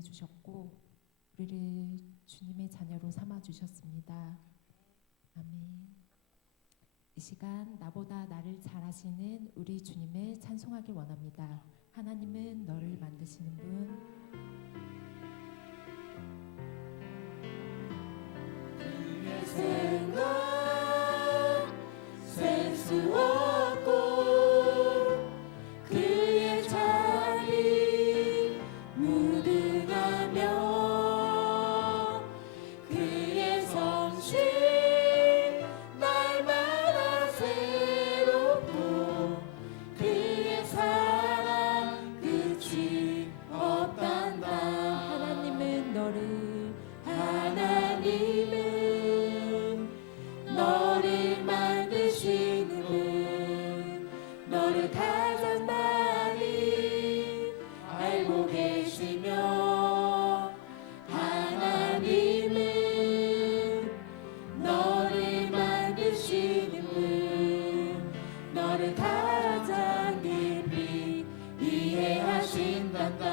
인도해 주셨고 우리를 주님의 자녀로 삼아 주셨습니다. 아멘. 이 시간 나보다 나를 잘 아시는 우리 주님을 찬송하길 원합니다. 하나님은 너를 만드시는 분. 그의 생각 셀 수 없고 그의 자비 무궁하며 그의 성실 날마다 새롭고 그의 사랑 끝이 없단다. 하나님은 너를 만드시는 분, 너를 가장 많이 알고 계시며 하나님은 너를 만드시는 분, 너를 가장 깊이 이해하신단다.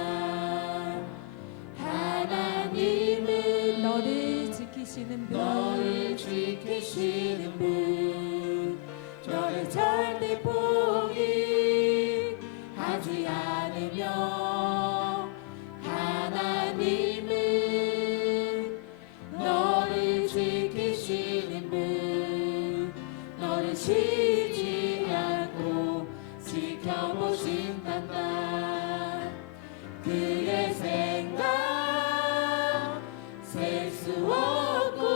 하나님은 너를 지키시는 분. 너를 지키시는 분, 너를 절대 포기하지 않으며 하나님은 너를 지키시는 분, 너를 쉬지 않고 지켜보신단다. 그의 생각 셀 수 없고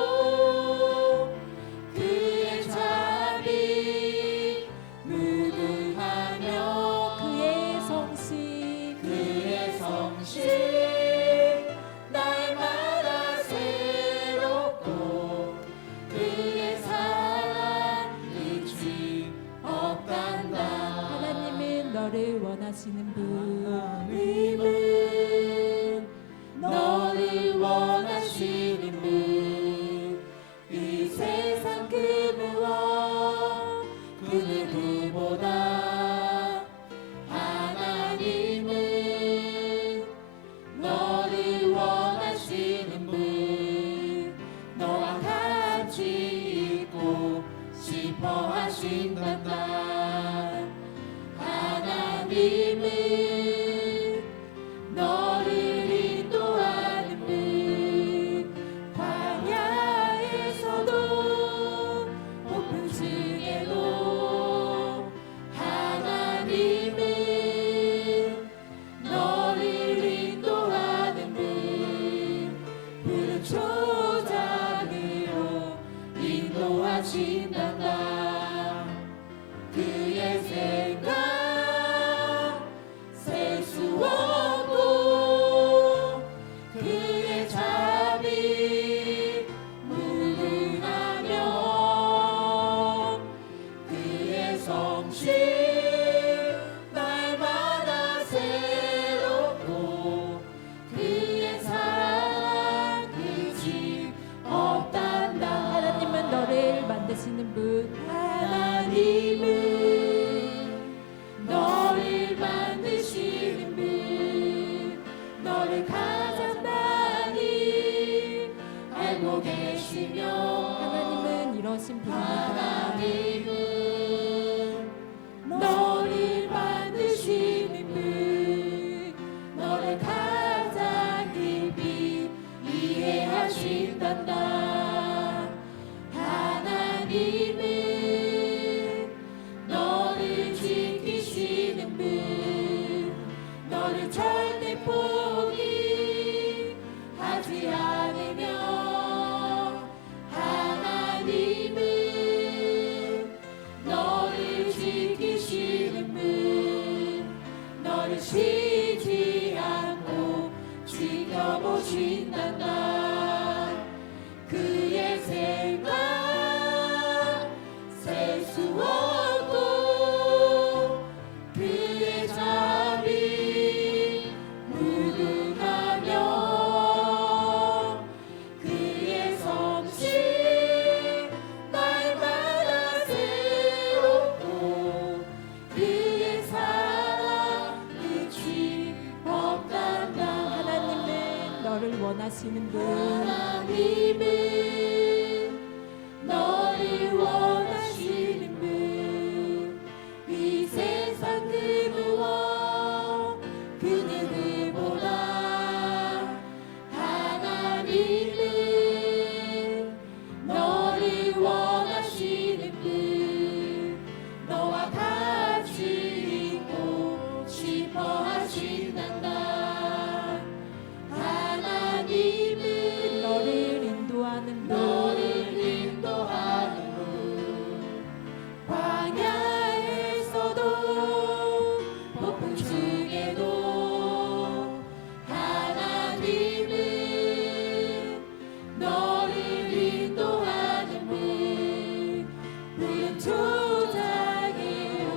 그의 자비 무궁하며 그의 성실 날마다 새롭고 그의 사랑 끝이 없단다. 하나님은 너를 원하시는 분. 하나님은 너를 원하시는 분, 이 세상 그 무엇 그 누구보다 하나님은 너를 원하시는 분, 너와 같이 있고 싶어 하신단다. 하나님은 너를 인도하는 분, 광야에서도 폭풍 중에도 하나님은 너를 인도하는 분, 푸른 초장으로 인도하신단다. 그의 생각 셀 수 없고 그의 자비 무궁하며 그의 성실 날마다 새롭고 그의 사랑 끝이 없단다. 하나님은 너를 만드시는 분. 하나님은 너를 만드시는 분, 너를 가장 많이 알고 계시며 하나님은 이러신 분입니다. 하나님은 너를 만드시는 분, 너를 가장 깊이 이해하신단다. 하나님은 너를 지키시는 분, 너를 절대 포기하지 않으며 하나님은 너를 지키시는 분, 너를 쉬지 않고 지켜보신단다. 그의 생각 셀 수 없고 그의 자비 무궁하며 원하시는 분 하나님은 너를 원하시는 분 이 세상 그 무엇 그 누구보다 하나님은 너를 원하시는 분 너와 같이 있고 싶어 하신단다 하나님은 너를 인도하는 분 너를 인도하는 분 광야에서도 폭풍 중에도 하나님은 너를 인도하는 분 푸른 초장에요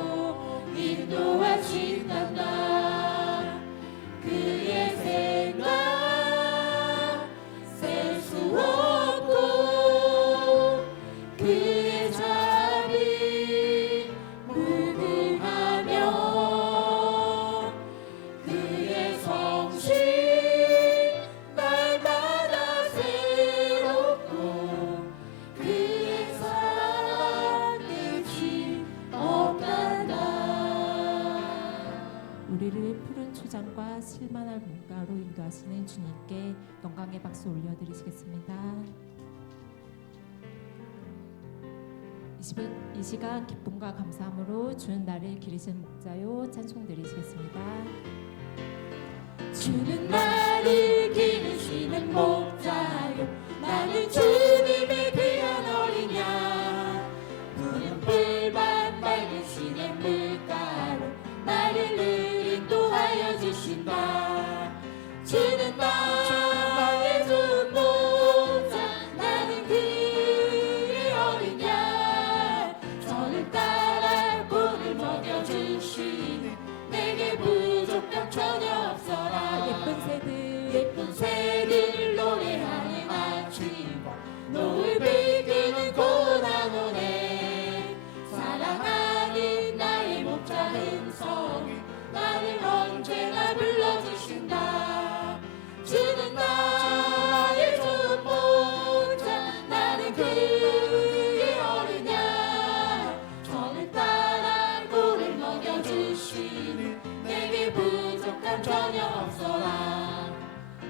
인도하신단다 그의 생각 셀 수 없고 그의 자비 무궁하며 그의 성실 날마다 새롭고 그의 사랑 끝이 없단다 우리를 푸른 초장과 실만한 물가로 인도하시는 주님께 영광의 박수 올려드리시겠습니다. 이 시간 기쁨과 감사함으로 주는 나를 기르시는 목자요 찬송 드리시겠습니다. 주는 나를 기르시는 목자요 나는 주님의 귀한 어린 양 푸른 뿔밭 맑은 시내 물가로 나를 늘 인도하여 주신다 주는 나의 좋은 목자 나는 그의 어린 양 저를 따라 꿀을 먹여주시네 내게 부족함 전혀 없어라 예쁜 새들 노래하는 아침과 노을 비기는 고난오네 사랑하는 나의 목자 음성이 나를 언제나 불러주신다 주는 나의 좋은 목자 나는 그의 어린 양 저를 따라 꿀을 먹여주시니 내게 부족함 전혀 없어라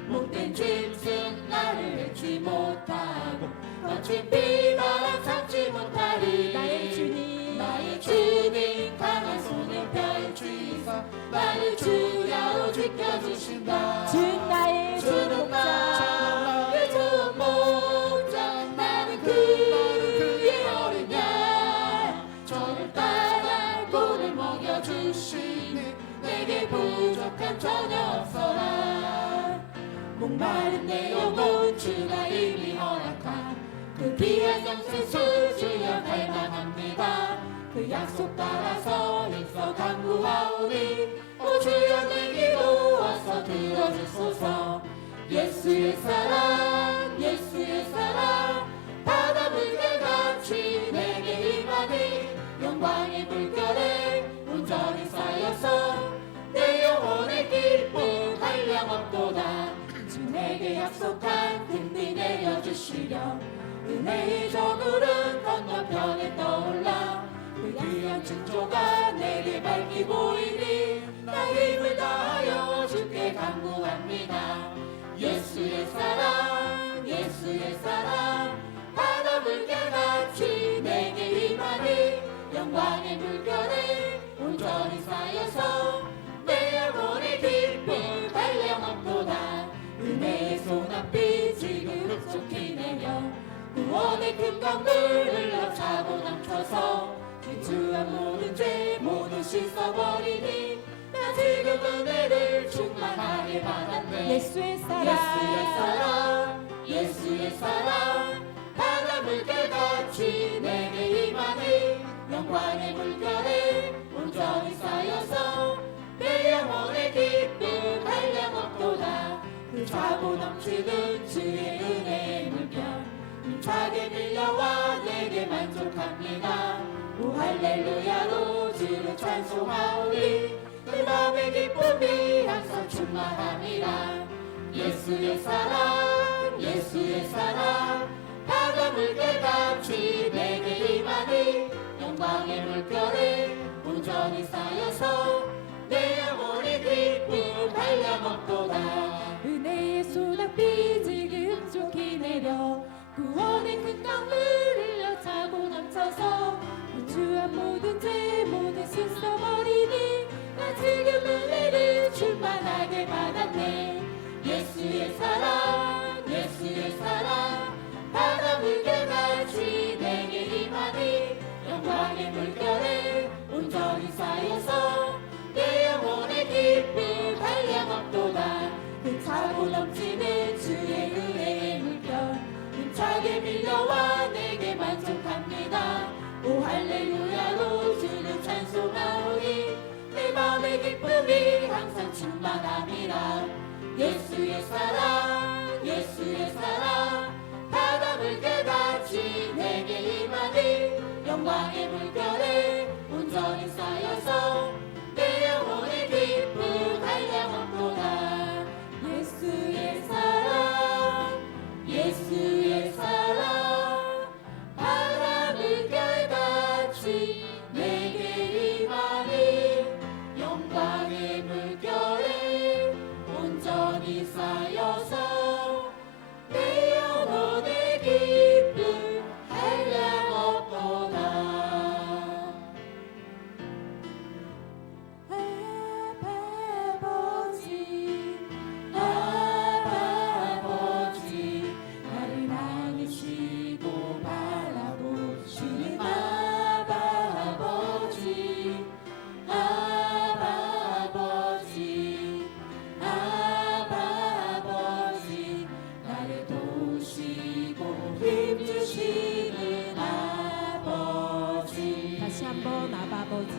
못된 짐승 나를 맺지 못하고 거친 비바람 삼지 못하리 나의 주님 강한 손을 펼치사 나를 주야로 지켜주신다 주는 나의 주는 목자 나의 좋은 목자 나는 그의 어린 양 저를 따라 꿀을 먹여주시니 내게 부족함 전혀 없어라 목마른 내 영혼 주가 이미 허락한 그 귀한 영생수 주여 갈망합니다 그 약속 따라서 힘써 간구하오니 오 주여 내 기도 와서 들어주소서 예수의 사랑 바다 물결같이 내게 임하니 영광의 물결에 온전히 쌓여서 내 영혼의 기쁨 한량없도다 주 내게 약속한 금리 내려주시려 은혜의 저구름 건너편에 떠올라 그 귀한 징조가 내게 밝히 보이니 나 힘을 다하여 주께 간구합니다 예수의 사랑 바다 물결같이 내게 임하니 영광의 물결에 온전히 쌓여서 내 영혼의 기쁨 한량없도다 은혜의 손앞이 지금 흡족히 내려 구원의 큰 강물 흘러 차고 넘쳐서 지추한 모든 죄 모두 씻어버리니 나 지금 은혜를 충만하게 받았네 예수의 사랑 바다 물결같이 내게 임하니 영광의 물결에 온전히 쌓여서 내 영혼의 기쁨 한량없도다 그 차고 넘치는 주의 은혜의 물결 힘차게 밀려와 내게 만족합니다 오 할렐루야로 주를 찬송하오니 내 맘의 기쁨이 항상 충만합니다 예수의 사랑 예수의 사랑 바다 물결같이 내게 임하니 영광의 물결에 온전히 쌓여서 내 영혼의 기쁨 한량없도다. 은혜의 소낙비 지금 쏟기 내려 구원의 큰 강물 흘려 차고 넘쳐서 무주한 모든 죄 모든 수 써버리니 나 지금 은혜를 충만하게 받았네. 예수의 사랑 예수의 사랑 바다 물결같이 내게 임하니 영광의 물결에 온전히 쌓여서 내 영혼의 기쁨 한량없도다. 그 차고 넘치는 주의 은혜의 물결 힘차게 밀려와 내게 만족합니다. 오 할렐루야로 주를 찬송하오니 내 맘의 기쁨이 항상 충만함이라. 예수의 사랑 예수의 사랑 바다 물결같이 내게 임하니 영광의 물결에 온전히 쌓여서 내 영혼의 기쁨 한량없도다. 예수의 사랑 예수의 사랑 바다 물결같이 내게 임하니 영광의 물결에 온전히 쌓여서 내 영혼의 기쁨 한량없도다. 아버지 나를 안으시고 바라보시는 아버지 아버지 나를 도우시고 힘주시는 아버지. 다시 한번 아버지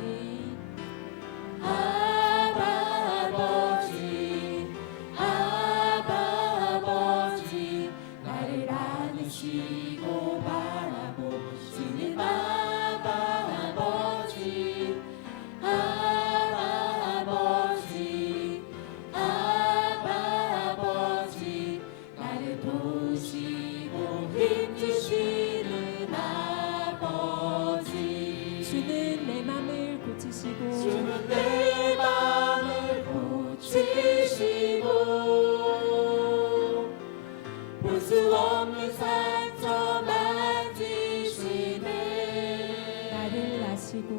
아버지 나를 안으시고 바라보시는 아버지 아버지 나를 도우시고 힘주시는 아버지. 주는 내 맘을 고치시고 주는 내 맘을 고치시고 볼 수 없는 상처 만지시네. 나를 아시고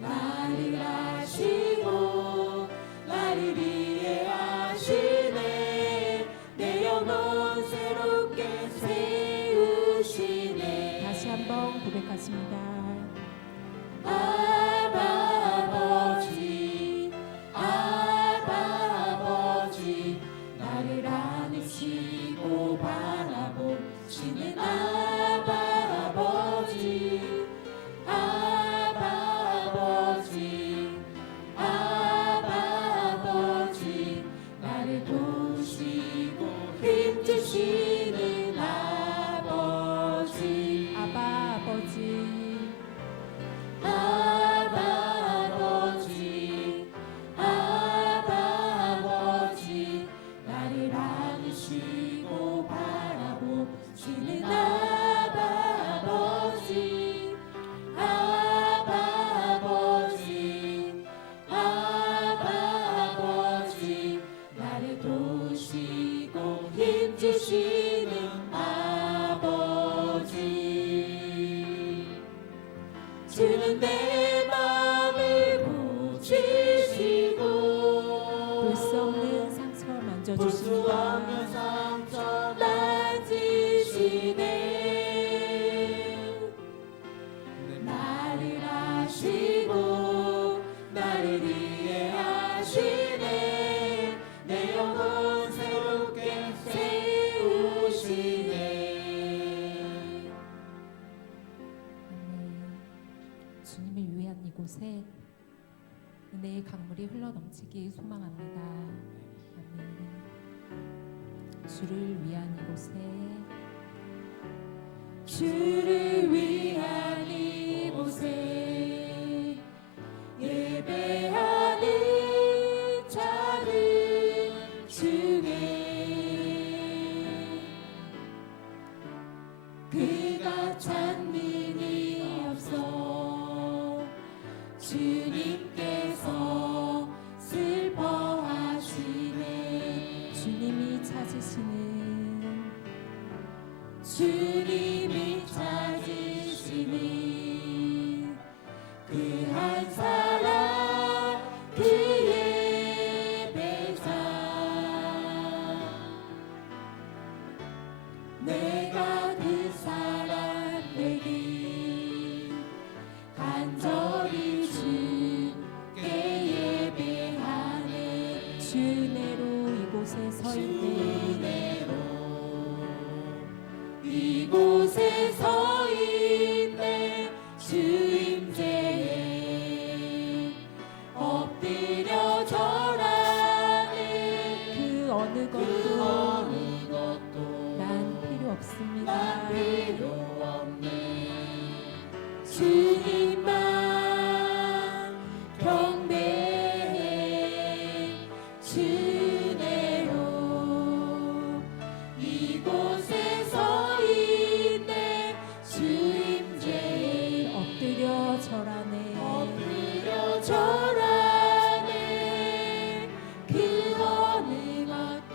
나를 아시고 나를 이해하시네. 내 영혼 새롭게 세우시네. 다시 한번 고백하십니다. 아버지 나를 안으시고 바라보시는 아버지 나를 도우시고 힘주시는 아버지 아버지 아버지 나를 안으시고 바라보시는 아버지 나를 도우시고 힘주시는 아버지. 주는 내 맘을 고치시고 볼 수 없는 상처 볼 수 없는 만져주십니다. 상처 만지시네. 나를 아시고 나를 이해하시네. 내 영혼 새롭게 세우시네. 주님을 위한 이곳에 은혜의 강물이 흘러넘치기 소망합니다. 아멘. 주를 위한 이곳에 주를 위한 이곳에 예배하는 자들 중에 주님이 찾으시는 그 한 사람 그의 배상 내가 그 사람 되기 간절히 주께 예배하네 주내로 이곳에 서 있네 이곳에 서 있네 주임제에 엎드려 절하네 그 어느 것도 난 필요 없습니다. 필요 없네 주님만 경배해 주내로 이곳에 서 있네 주임제에 엎드려 절하네 엎드려 절하네 그 어느 것도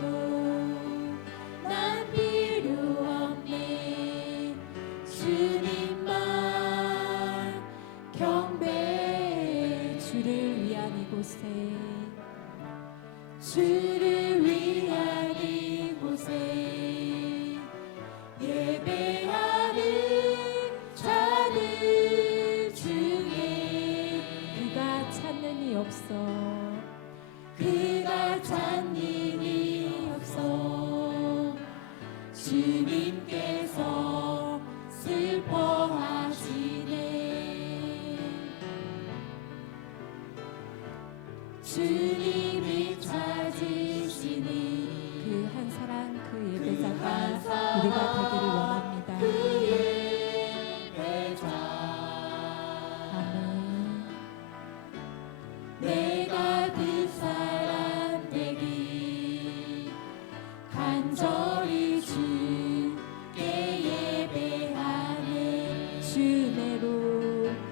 난 필요 없네 주님만 경배해 주를 위한 이곳에 주를 위한 이곳에 예배하는 자들 중에 그가 찾는 이 없어 그가 찾는 일이 없어 주님께서 슬퍼하시네 주님이 찾으시니 그 한 사람 그 한 예배자가 사람 우리가 되기를 원합니다. 그의 배자 아멘. 내가 그 사람 되기 간절히 주께 예배하네 주내로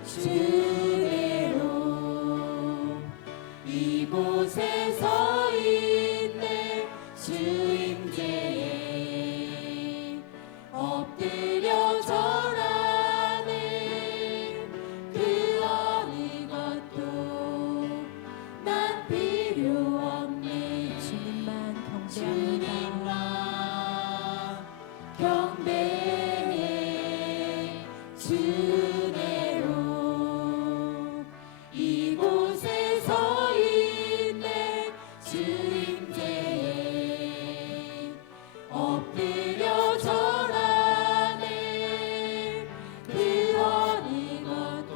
주내로 이곳에 서 있네 주임제에 엎드려 절하네 그 어느 것도 난 필요 없네 주님만 경배합니다. 주님만 경배해 주내로 이곳에 서 있네 주임제에 엎드려 절하네 그 어느 것도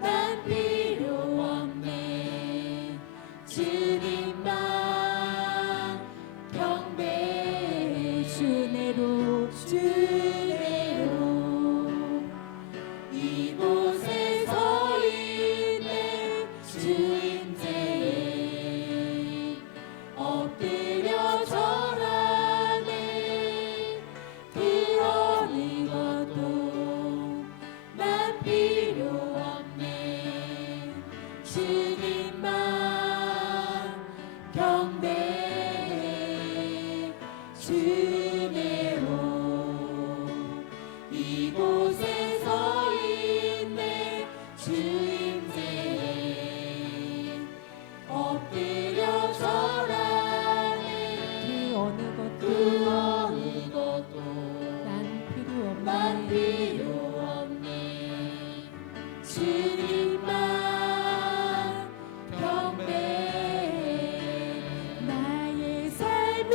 난 필요 없네 주님만 경배해 주내로 주내로 이곳에 서 있네 주임제에 엎드려 절하네 그 어느 것도 난 필요 없네 주님만 경배해 주내로 이곳에 서 있네 주임제에 엎드려 절하네 그 어느 그 것도 어느 것도 난 필요 난 없네. 필요 없네 주님만 경배해 나의 삶을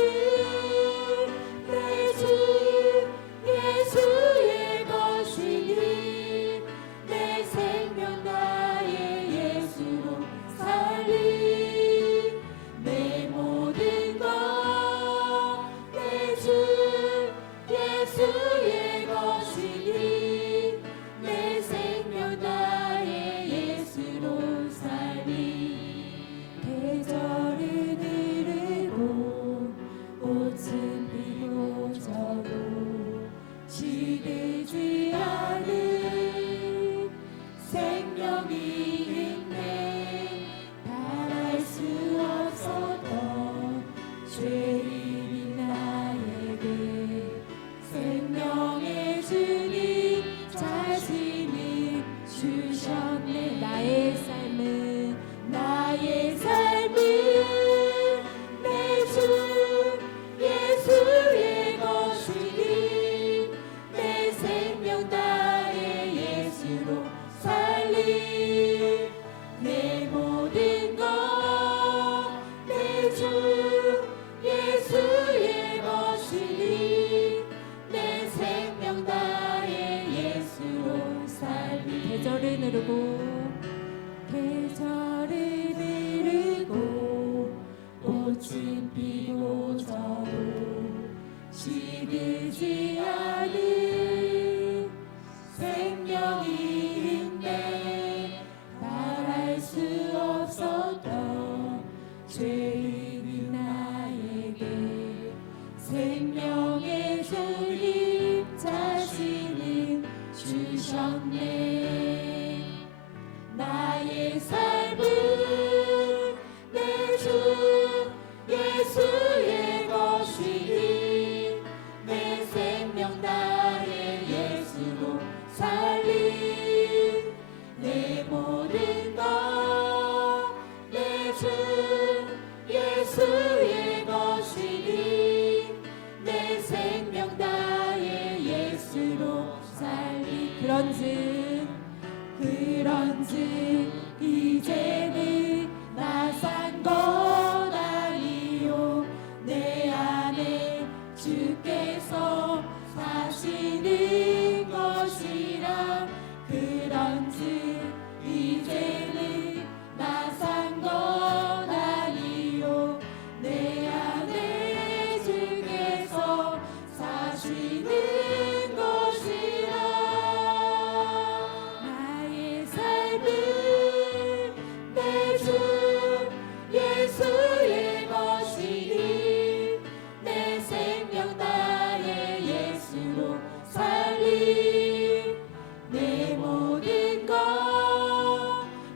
거친 비고쳐도 시들지 않은 생명이 있네. 말할 수 없었던 죄인인 나에게 생명의 주님 자신을 주셨네. 나의 삶은 내 주 예수의 것이니 내 생명 나의 예수로 살린 내 모든 것 내 주 예수의 것이니 내 생명 나의 예수로 살린 그런즉 이제는 나 산 것 아니요 내 안에 주께서 사시는 것이라. 그런즉 이제는 나 산 것 아니요 내 안에 주께서 사시는 것이라. 나의 삶은 내 주 예수의 것이니 내 생명 나의 예수로 살린 내 모든 것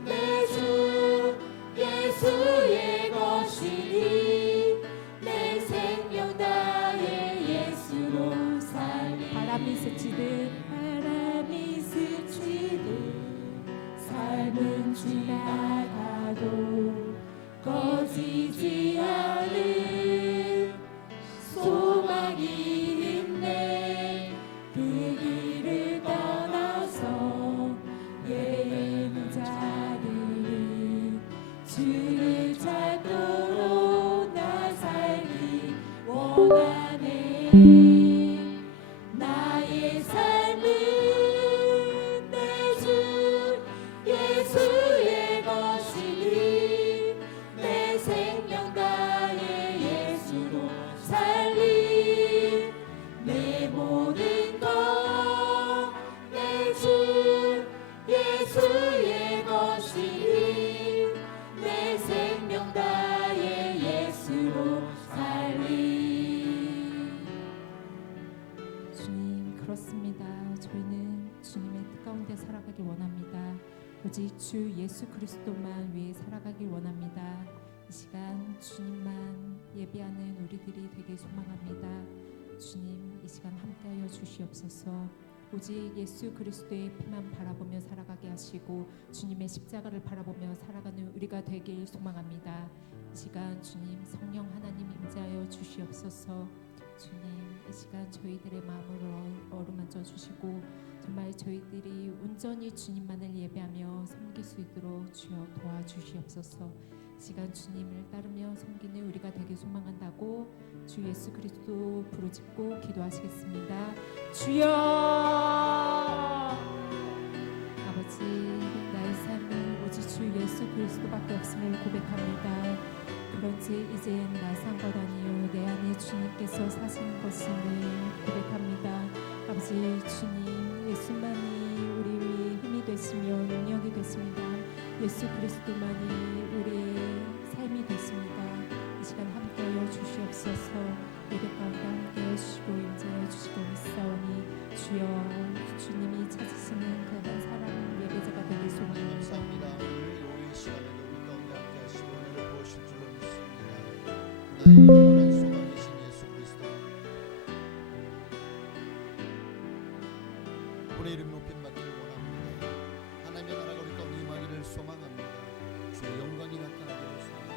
내 주 예수의 것이니 내 생명 나의 예수로 살린. 바람이 스치듯 삶은 지나가도 꺼지지 않은 소망이 있네. 그 길을 떠나서 예는 자들은 주를 찾도록 나 살기 원하네. 나의 삶은 내 주 예수의 것이니 내 생명 나의 예수로 살린 내 모든 것 내 주 예수의 것이니 내 생명 나의 예수로 살린. 주님, 그렇습니다. 저희는 주님의 뜻 가운데 살아가기 원합니다. 오직 주 예수 그리스도만 위해 살아가길 원합니다. 이 시간 주님만 예배하는 우리들이 되길 소망합니다. 주님, 이 시간 함께하여 주시옵소서. 오직 예수 그리스도의 피만 바라보며 살아가게 하시고 주님의 십자가를 바라보며 살아가는 우리가 되길 소망합니다. 이 시간 주님 성령 하나님 임재하여 주시옵소서. 주님, 이 시간 저희들의 마음을 어루만져 주시고 정말 저희들이 온전히 주님만을 예배하며 섬길 수 있도록 주여 도와주시옵소서. 이 시간 주님을 따르며 섬기는 우리가 되길 소망한다고 주 예수 그리스도 부르짖고 기도하시겠습니다. 주여! 아버지, 나의 삶은 오직 주 예수 그리스도밖에 없음을 고백합니다. 그런지 이젠 나 산 것 아니요 내 안에 주님께서 사시는 것임을 고백합니다. 아버지 주님, 예수만이 우리의 힘이 되시며 능력이 되십니다. 예수 그리스도만이 우리의 삶이 되십니다. 이 시간 함께하여 주시옵소서. 예배 가운데 함께하여 주시고 임재하여 주시고 있사오니 주여, 주님이 찾으시는 그 한 사람 예배자가 되길 소망합니다. 감사합니다. 오늘 이 시간에도 우리 가운데 함께 하시고 은혜를 부으실 줄로 믿습니다. 나의 영원한 소망이신 예수 그리스도, 우리 이름 높임 받기를 원합니다. 하나님의 나라가 우리 가운데 임하기를 소망합니다. 주의 영광이 나타나기를 소망합니다.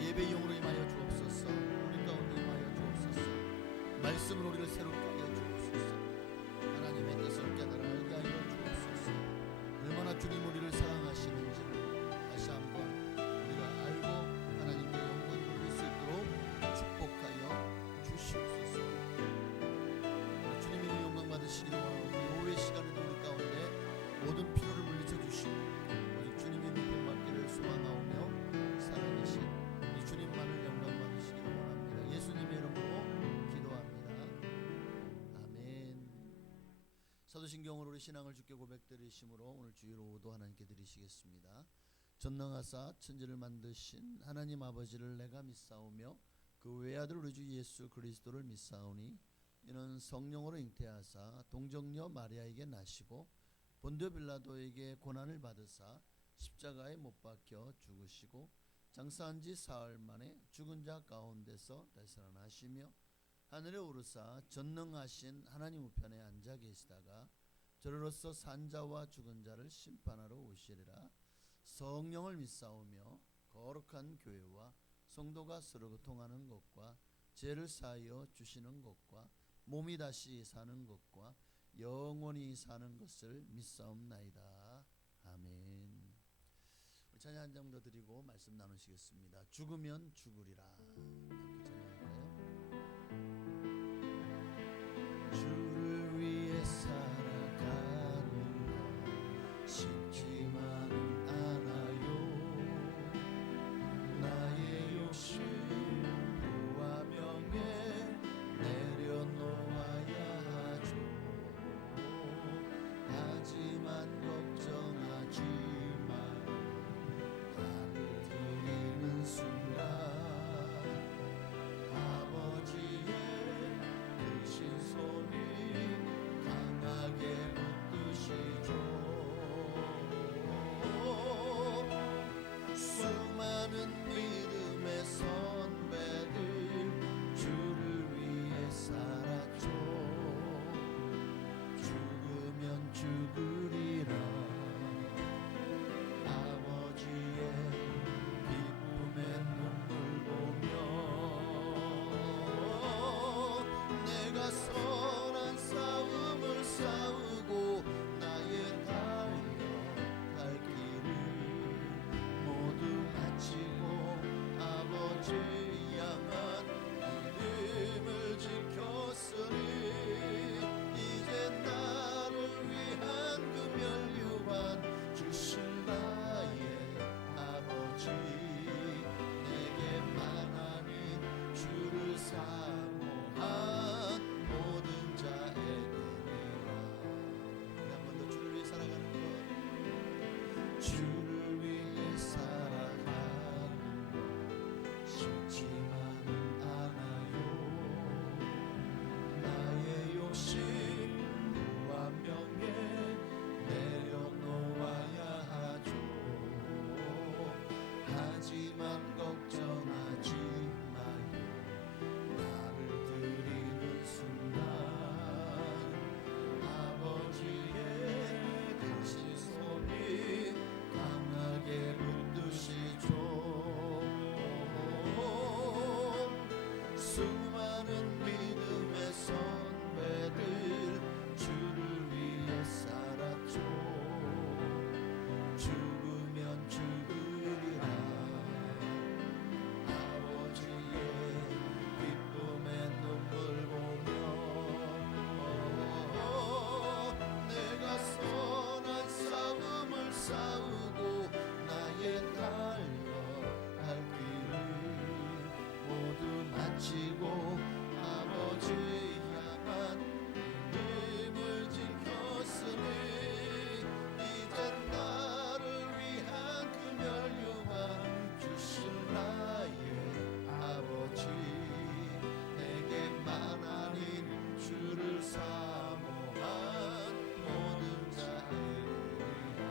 예배 영으로 임하여 주옵소서. 우리 가운데 임하여 주옵소서. 말씀으로 우리를 새롭게 하여 주옵소서. 하나님의 뜻을 깨달아 알게 하여 주옵소서. 얼마나 주님 우리를 사랑하시는지를 다시 한번 우리가 알고 하나님께 영광 돌릴 수 있도록 축복하여 주시옵소서. 주님의 영광 받으시기를 원하고 오후의 시간에도 우리 가운데 모든 피로를 물리쳐 주시고 사도신경으로 우리 신앙을 주께 고백드리심으로 오늘 주일 오후도 하나님께 드리시겠습니다. 전능하사 천지를 만드신 하나님 아버지를 내가 믿사오며 그 외아들 우리 주 예수 그리스도를 믿사오니 이는 성령으로 잉태하사 동정녀 마리아에게 나시고 본디오 빌라도에게 고난을 받으사 십자가에 못 박혀 죽으시고 장사한 지 사흘 만에 죽은 자 가운데서 다시 살아나시며 하늘에 오르사 전능하신 하나님 우편에 앉아 계시다가 저로서 산 자와 죽은 자를 심판하러 오시리라. 성령을 믿사오며 거룩한 교회와 성도가 서로 교통하는 것과 죄를 사하여 주시는 것과 몸이 다시 사는 것과 영원히 사는 것을 믿사옵나이다. 아멘. 찬양 한 장 더 드리고 말씀 나누시겠습니다. 죽으면 죽으리라. 함께 찬양할까요? 주를 위해 살아가는 심지만은 않아요. 나의 욕심 부와 명예 내려놓아야 하죠. 하지만 걱정하지 마요. 나를 드리는 순간 아버지의 크신 손이 강하게 붙드시죠. 수많은 믿음의 선배들 주를 위해 살았죠. 죽으면 죽으리라. 아버지의 기쁨의 눈물 보며 내가 선한 싸움을 싸우고 나의 달려갈 길을 모두 마치고 아버지 향한 믿음을 지켰으니 이제 나를 위한 그 멸류관 주실 나의 아버지 내게만 아닌 주를 사모한 모든 자에게니라. 한 번 더 주를 위해 살아가는 것, 주를 위해 살아가는 것 싫지만은 않아요. 나의 욕심 부와 명예 내려놓아야 하죠. 하지만 걱정하지 마요. 나를 드리는 순간 아버지의 크신 손이 강하게 붙드시죠. 수많은 믿음의 선배들 주를 위해 살았죠. 죽으면 죽으리라. 아버지의 기쁨의 눈물 보며 내가 선한 싸움을 싸우고 나의 달려갈 길을 모두 마치고 아버지 향한 믿음을 지켰으니 이제 나를 위한 그 멸류관 주실 나의 아버지 내게만 아닌 주를 사모한 모든 자에게라.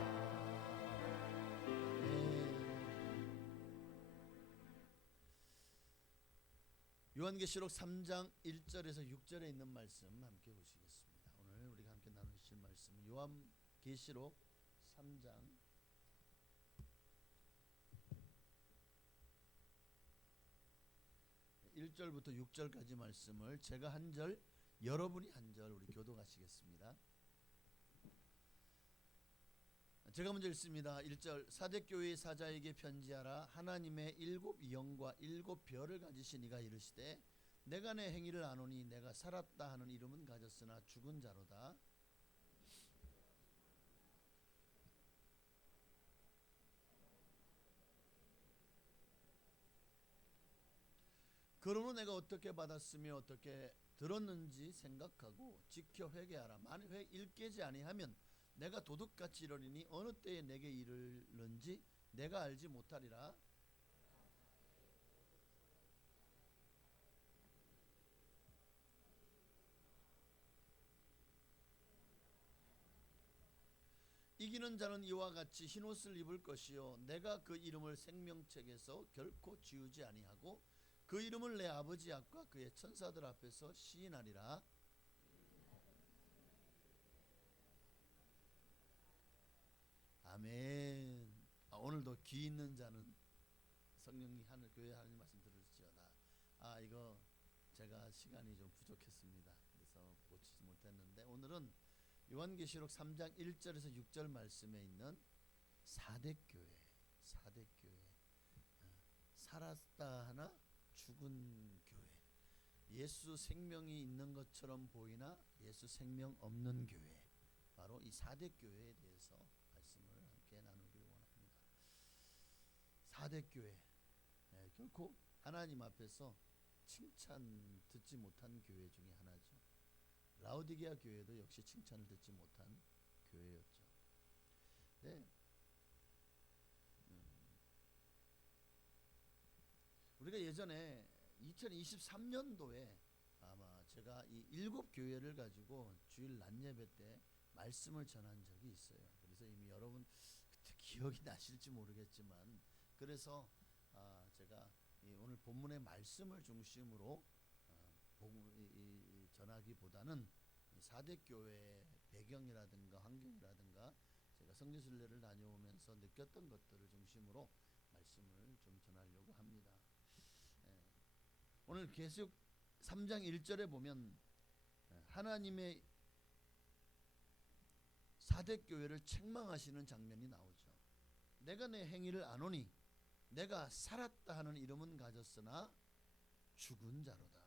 요한계시록 3장 1절에서 6절에 있는 말씀 함께 보시겠습니다. 오늘 우리가 함께 나누실 말씀은 요한계시록 3장 1절부터 6절까지 말씀을 제가 한 절, 여러분이 한 절 우리 교독하시겠습니다. 제가 먼저 읽습니다. 1절 사대교회의 사자에게 편지하라. 하나님의 7 영과 7 별을 가지신 이가 이르시되 내가 내 행위를 아노니 내가 살았다 하는 이름은 가졌으나 죽은 자로다. 그러므로 내가 어떻게 받았으며 어떻게 들었는지 생각하고 지켜 회개하라. 만일 일깨지 아니하면 내가 도둑같이 이르리니 어느 때에 내게 이르는지 내가 알지 못하리라. 이기는 자는 이와 같이 흰옷을 입을 것이요 내가 그 이름을 생명책에서 결코 지우지 아니하고 그 이름을 내 아버지 앞과 그의 천사들 앞에서 시인하리라. 아멘. 오늘도 귀 있는 자는 성령이 하늘 교회 하나님 말씀 들을지어다. 이거 제가 시간이 좀 부족했습니다. 그래서 고치지 못했는데 오늘은 요한계시록 3장 1절에서 6절 말씀에 있는 사대교회 살았다 하나 죽은 교회, 예수 생명이 있는 것처럼 보이나 예수 생명 없는 교회, 바로 이 사대교회에 대해서 말씀을 함께 나누기를 원합니다. 사대교회, 결코 하나님 앞에서 칭찬 듣지 못한 교회 중에 하나죠. 라오디게아 교회도 역시 칭찬을 듣지 못한 교회였죠. 네. 우리가 예전에 2023년도에 아마 제가 이 7교회를 가지고 주일 낮 예배 때 말씀을 전한 적이 있어요. 그래서 이미 여러분 그때 기억이 나실지 모르겠지만, 그래서 제가 오늘 본문의 말씀을 중심으로 전하기보다는 사대교회 배경이라든가 환경이라든가 제가 성지순례를 다녀오면서 느꼈던 것들을 중심으로 말씀을 좀 전하려고 합니다. 오늘 계속 3장 1절에 보면 하나님의 사대교회를 책망하시는 장면이 나오죠. 내가 내 행위를 아노니 내가 살았다 하는 이름은 가졌으나 죽은 자로다.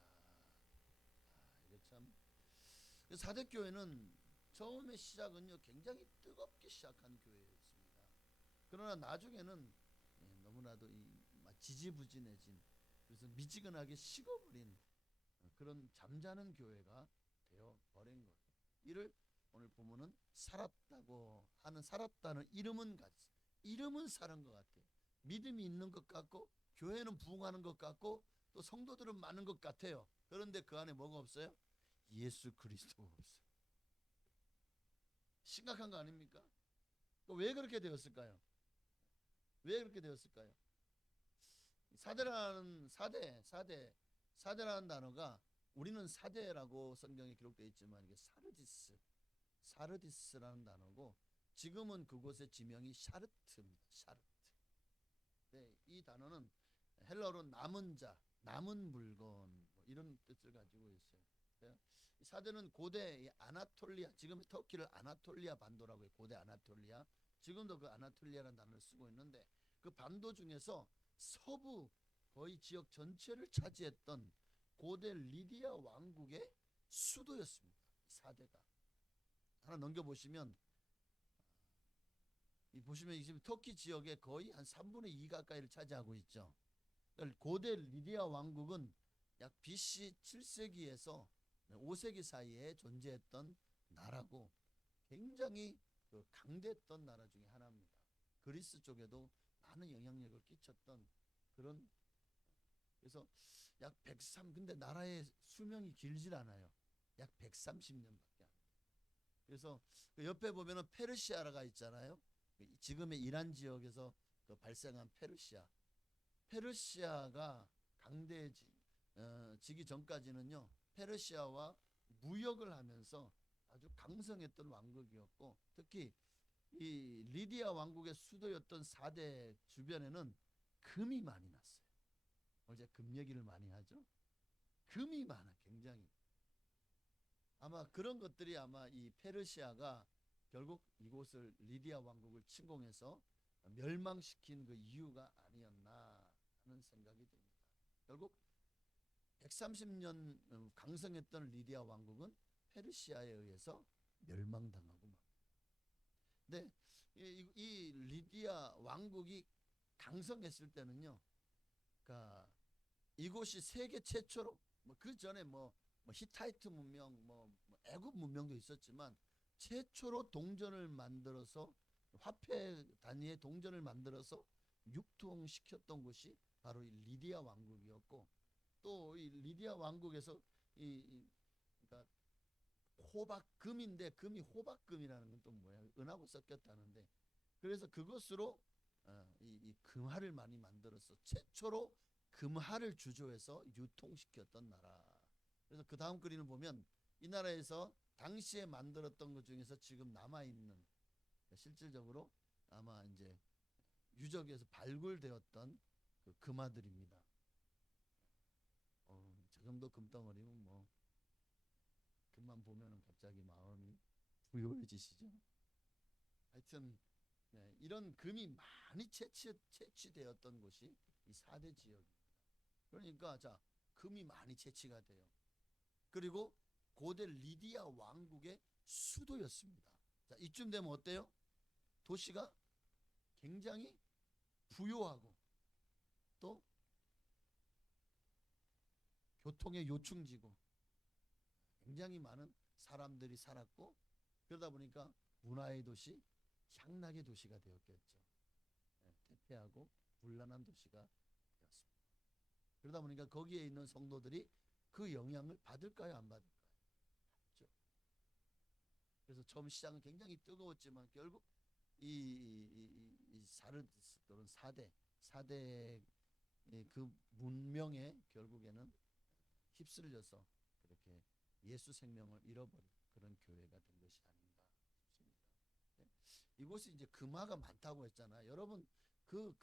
이게 참, 사대교회는 처음의 시작은요 굉장히 뜨겁게 시작한 교회였습니다. 그러나 나중에는 너무나도 지지부진해진, 그래서 미지근하게 식어버린 그런 잠자는 교회가 되어 버린 것. 이를 오늘 보면은 살았다는 이름은 사는 것 같아요. 믿음이 있는 것 같고 교회는 부흥하는 것 같고 또 성도들은 많은 것 같아요. 그런데 그 안에 뭐가 없어요? 예수 그리스도가 없어요. 심각한 거 아닙니까? 왜 그렇게 되었을까요? 왜 그렇게 되었을까요? 사대라는 단어가, 우리는 사대라고 성경에 기록되어 있지만 이게 사르디스라는 단어고, 지금은 그곳의 지명이 샤르트입니다. 샤르트. 네, 이 단어는 헬라어로 남은 자, 남은 물건 이런 뜻을 가지고 있어요. 사대는 고대 아나톨리아, 지금의 터키를 아나톨리아 반도라고 해요. 고대 아나톨리아. 지금도 그 아나톨리아라는 단어를 쓰고 있는데, 그 반도 중에서 서부 거의 지역 전체를 차지했던 고대 리디아 왕국의 수도였습니다. 사대가. 하나 넘겨보시면 보시면 지금 터키 지역의 거의 한 3분의 2 가까이를 차지하고 있죠. 고대 리디아 왕국은 약 BC 7세기에서 5세기 사이에 존재했던 나라고, 굉장히 강대했던 나라 중에 하나입니다. 그리스 쪽에도 많은 영향력을 끼쳤던 그런, 그래서 약 103, 근데 나라의 수명이 길질 않아요. 약 130년밖에 안 돼요. 그래서 그 옆에 보면은 페르시아가 있잖아요. 지금의 이란 지역에서 발생한 페르시아가 강대해지기 전까지는요, 페르시아와 무역을 하면서 아주 강성했던 왕국이었고, 특히 이 리디아 왕국의 수도였던 사대 주변에는 금이 많이 났어요. 어제 금 얘기를 많이 하죠. 금이 많아, 굉장히. 아마 그런 것들이 아마 이 페르시아가 결국 이곳을 리디아 왕국을 침공해서 멸망시킨 그 이유가 아니었나 하는 생각이 듭니다. 결국 130년 강성했던 리디아 왕국은 페르시아에 의해서 멸망당하고 막. 근데 이 리디아 왕국이 강성했을 때는요, 그러니까 이곳이 세계 최초로, 그 전에 뭐 히타이트 문명, 뭐 애굽 문명도 있었지만 최초로 동전을 만들어서 화폐 단위의 동전을 만들어서 유통시켰던 곳이 바로 이 리디아 왕국이었고, 또 이 리디아 왕국에서 그러니까 호박금인데 금이 호박금이라는 건 또 뭐야? 은하고 섞였다는데, 그래서 그것으로 이 금화를 많이 만들어서 최초로 금화를 주조해서 유통시켰던 나라. 그래서 그 다음 그림을 보면 이 나라에서 당시에 만들었던 것 중에서 지금 남아 있는, 실질적으로 아마 이제 유적에서 발굴되었던 그 금화들입니다. 저 정도 금덩어리면 뭐 금만 보면은 갑자기 마음이 부유해지시죠. 하여튼 이런 금이 많이 채취되었던 곳이 이 4대 지역입니다. 그러니까 자, 금이 많이 채취가 돼요. 그리고 고대 리디아 왕국의 수도였습니다. 자, 이쯤 되면 어때요? 도시가 굉장히 부유하고 또 교통의 요충지고 굉장히 많은 사람들이 살았고, 그러다 보니까 문화의 도시, 향락의 도시가 되었겠죠. 태폐하고 불란한 도시가 되었습니다. 그러다 보니까 거기에 있는 성도들이 그 영향을 받을까요, 안 받을까요? 받죠. 그래서 처음 시작은 굉장히 뜨거웠지만 결국 이 사르디스 또는 사대 그 문명에 결국에는 휩쓸려서 그렇게 예수 생명을 잃어버린 그런 교회가 된 것이 아닌가 싶습니다. 이곳이 이제 금화가 많다고 했잖아요. 여러분 그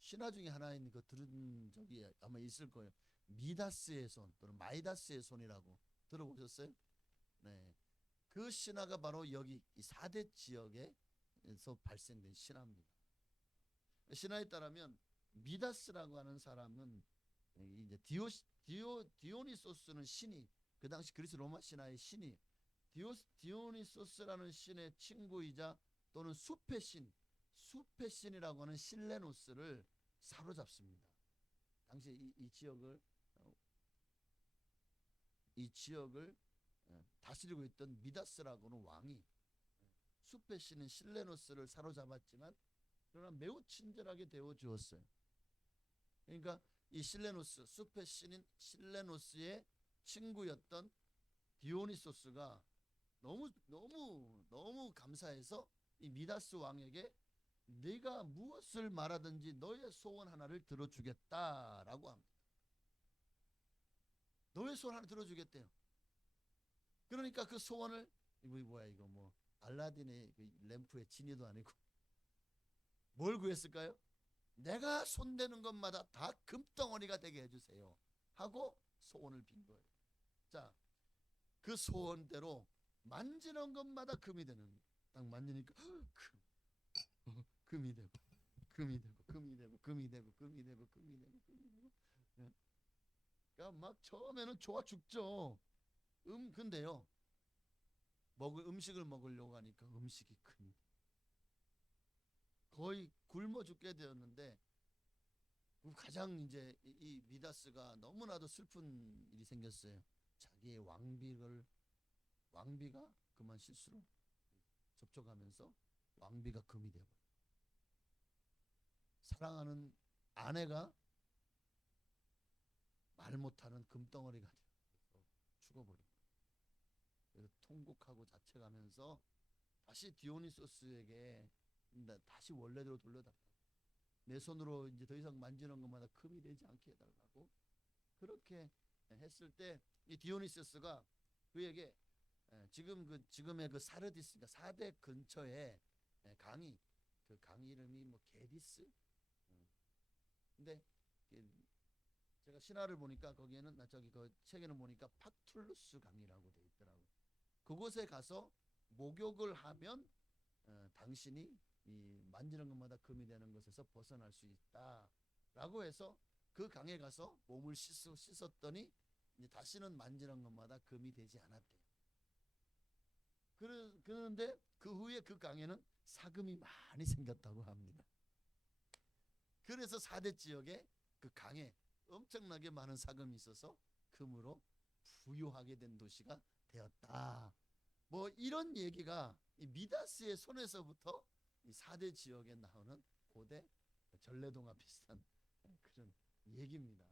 신화 중에 하나인 거 들은 적이 아마 있을 거예요. 미다스의 손 또는 마이다스의 손이라고 들어보셨어요? 네, 그 신화가 바로 여기 이 4대 지역에서 발생된 신화입니다. 신화에 따르면 미다스라고 하는 사람은 이제 디오니소스는 신이, 그 당시 그리스 로마 신화의 신이, 디오니소스라는 신의 친구이자 또는 숲의 신이라고 하는 실레노스를 사로잡습니다. 당시 이 지역을 다스리고 있던 미다스라고는 왕이 숲의 신인 실레노스를 사로잡았지만 그러나 매우 친절하게 대워 주었어요. 그러니까 이 실레노스, 숲의 신인 실레노스의 친구였던 디오니소스가 너무 감사해서 이 미다스 왕에게 네가 무엇을 말하든지 너의 소원 하나를 들어주겠다라고 합니다. 너의 소원 하나 들어주겠대요. 그러니까 그 소원을, 이거 뭐야, 이거 뭐 알라딘의 그 램프의 지니도 아니고 뭘 구했을까요? 내가 손대는 것마다 다 금덩어리가 되게 해주세요 하고 소원을 빈 거예요. 자, 그 소원대로 만지는 것마다 금이 되는, 딱 만지니까 금이 되고 금이 되고 금이 되고 금이 되고 금이 되고 금이 되고 금이 되고. 그러니까 막 처음에는 좋아 죽죠. 근데요, 음식을 먹으려고 하니까 음식이 큽니다. 거의 굶어 죽게 되었는데, 가장 이제 이 미다스가 너무나도 슬픈 일이 생겼어요. 자기의 왕비가 그만 실수로 접촉하면서 왕비가 금이 되어버려요. 사랑하는 아내가 말 못하는 금덩어리가 되어서 죽어버린 거예요. 그래서 통곡하고 자책하면서 다시 디오니소스에게 다시 원래대로 돌려달라고, 내 손으로 이제 더 이상 만지는 것마다 금이 되지 않게 해달라고 그렇게 했을 때, 이 디오니소스가 그에게 지금의 그 사르디스가 4대 근처에 강이, 그 강 이름이 뭐 게디스. 근데 제가 신화를 보니까 거기에는 그 책에는 보니까 파툴루스 강이라고 돼 있더라고. 그곳에 가서 목욕을 하면 당신이 이 만지는 것마다 금이 되는 것에서 벗어날 수 있다라고 해서 그 강에 가서 몸을 씻었더니 이제 다시는 만지는 것마다 금이 되지 않았대요. 그런데 그 후에 그 강에는 사금이 많이 생겼다고 합니다. 그래서 4대 지역에 그 강에 엄청나게 많은 사금이 있어서 금으로 부유하게 된 도시가 되었다. 뭐 이런 얘기가 이 미다스의 손에서부터 이 4대 지역에 나오는 고대 전래동화 비슷한 그런 얘기입니다.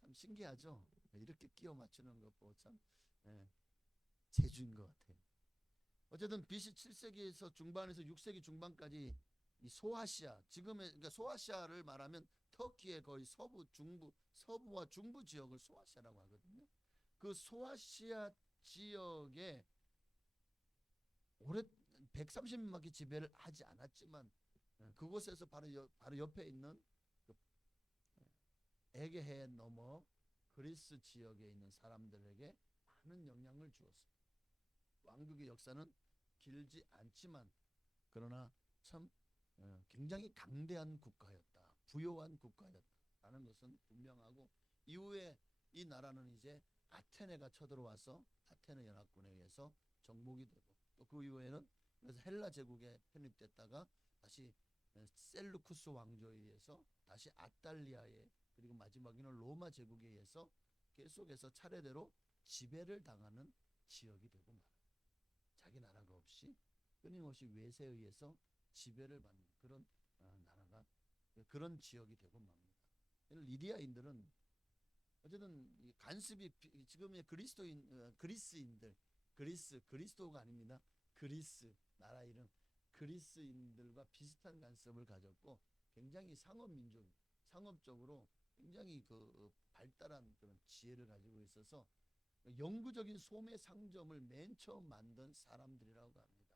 참 신기하죠. 이렇게 끼워 맞추는 것 보고 참 재주인 것 같아요. 어쨌든 BC 7세기에서 중반에서 6세기 중반까지 이 소아시아, 지금의 그러니까 소아시아를 말하면 터키의 거의 서부와 중부 지역을 소아시아라고 하거든요. 그 소아시아 지역에 오래 130년밖에 지배를 하지 않았지만 그곳에서 바로 옆에 있는 그 에게해 넘어 그리스 지역에 있는 사람들에게 많은 영향을 주었습니다. 왕국의 역사는 길지 않지만 그러나 참 굉장히 강대한 국가였다. 부요한 국가였다라는 것은 분명하고 이후에 이 나라는 이제 아테네가 쳐들어와서 아테네 연합군에 의해서 정복이 되고 또 그 이후에는 그래서 헬라 제국에 편입됐다가 다시 셀루쿠스 왕조에 의해서 다시 아탈리아에 그리고 마지막에는 로마 제국에 의해서 계속해서 차례대로 지배를 당하는 지역이 되고 말아요. 자기 나라가 없이 끊임없이 외세에 의해서 지배를 받는 그런 나라가 그런 지역이 되고 맙니다. 리디아인들은 어쨌든 간섭이 지금의 그리스인들 그리스도가 아닙니다. 그리스 나라 이름 그리스인들과 비슷한 간섭을 가졌고 굉장히 상업적으로 굉장히 그 발달한 그런 지혜를 가지고 있어서 영구적인 소매 상점을 맨 처음 만든 사람들이라고 합니다.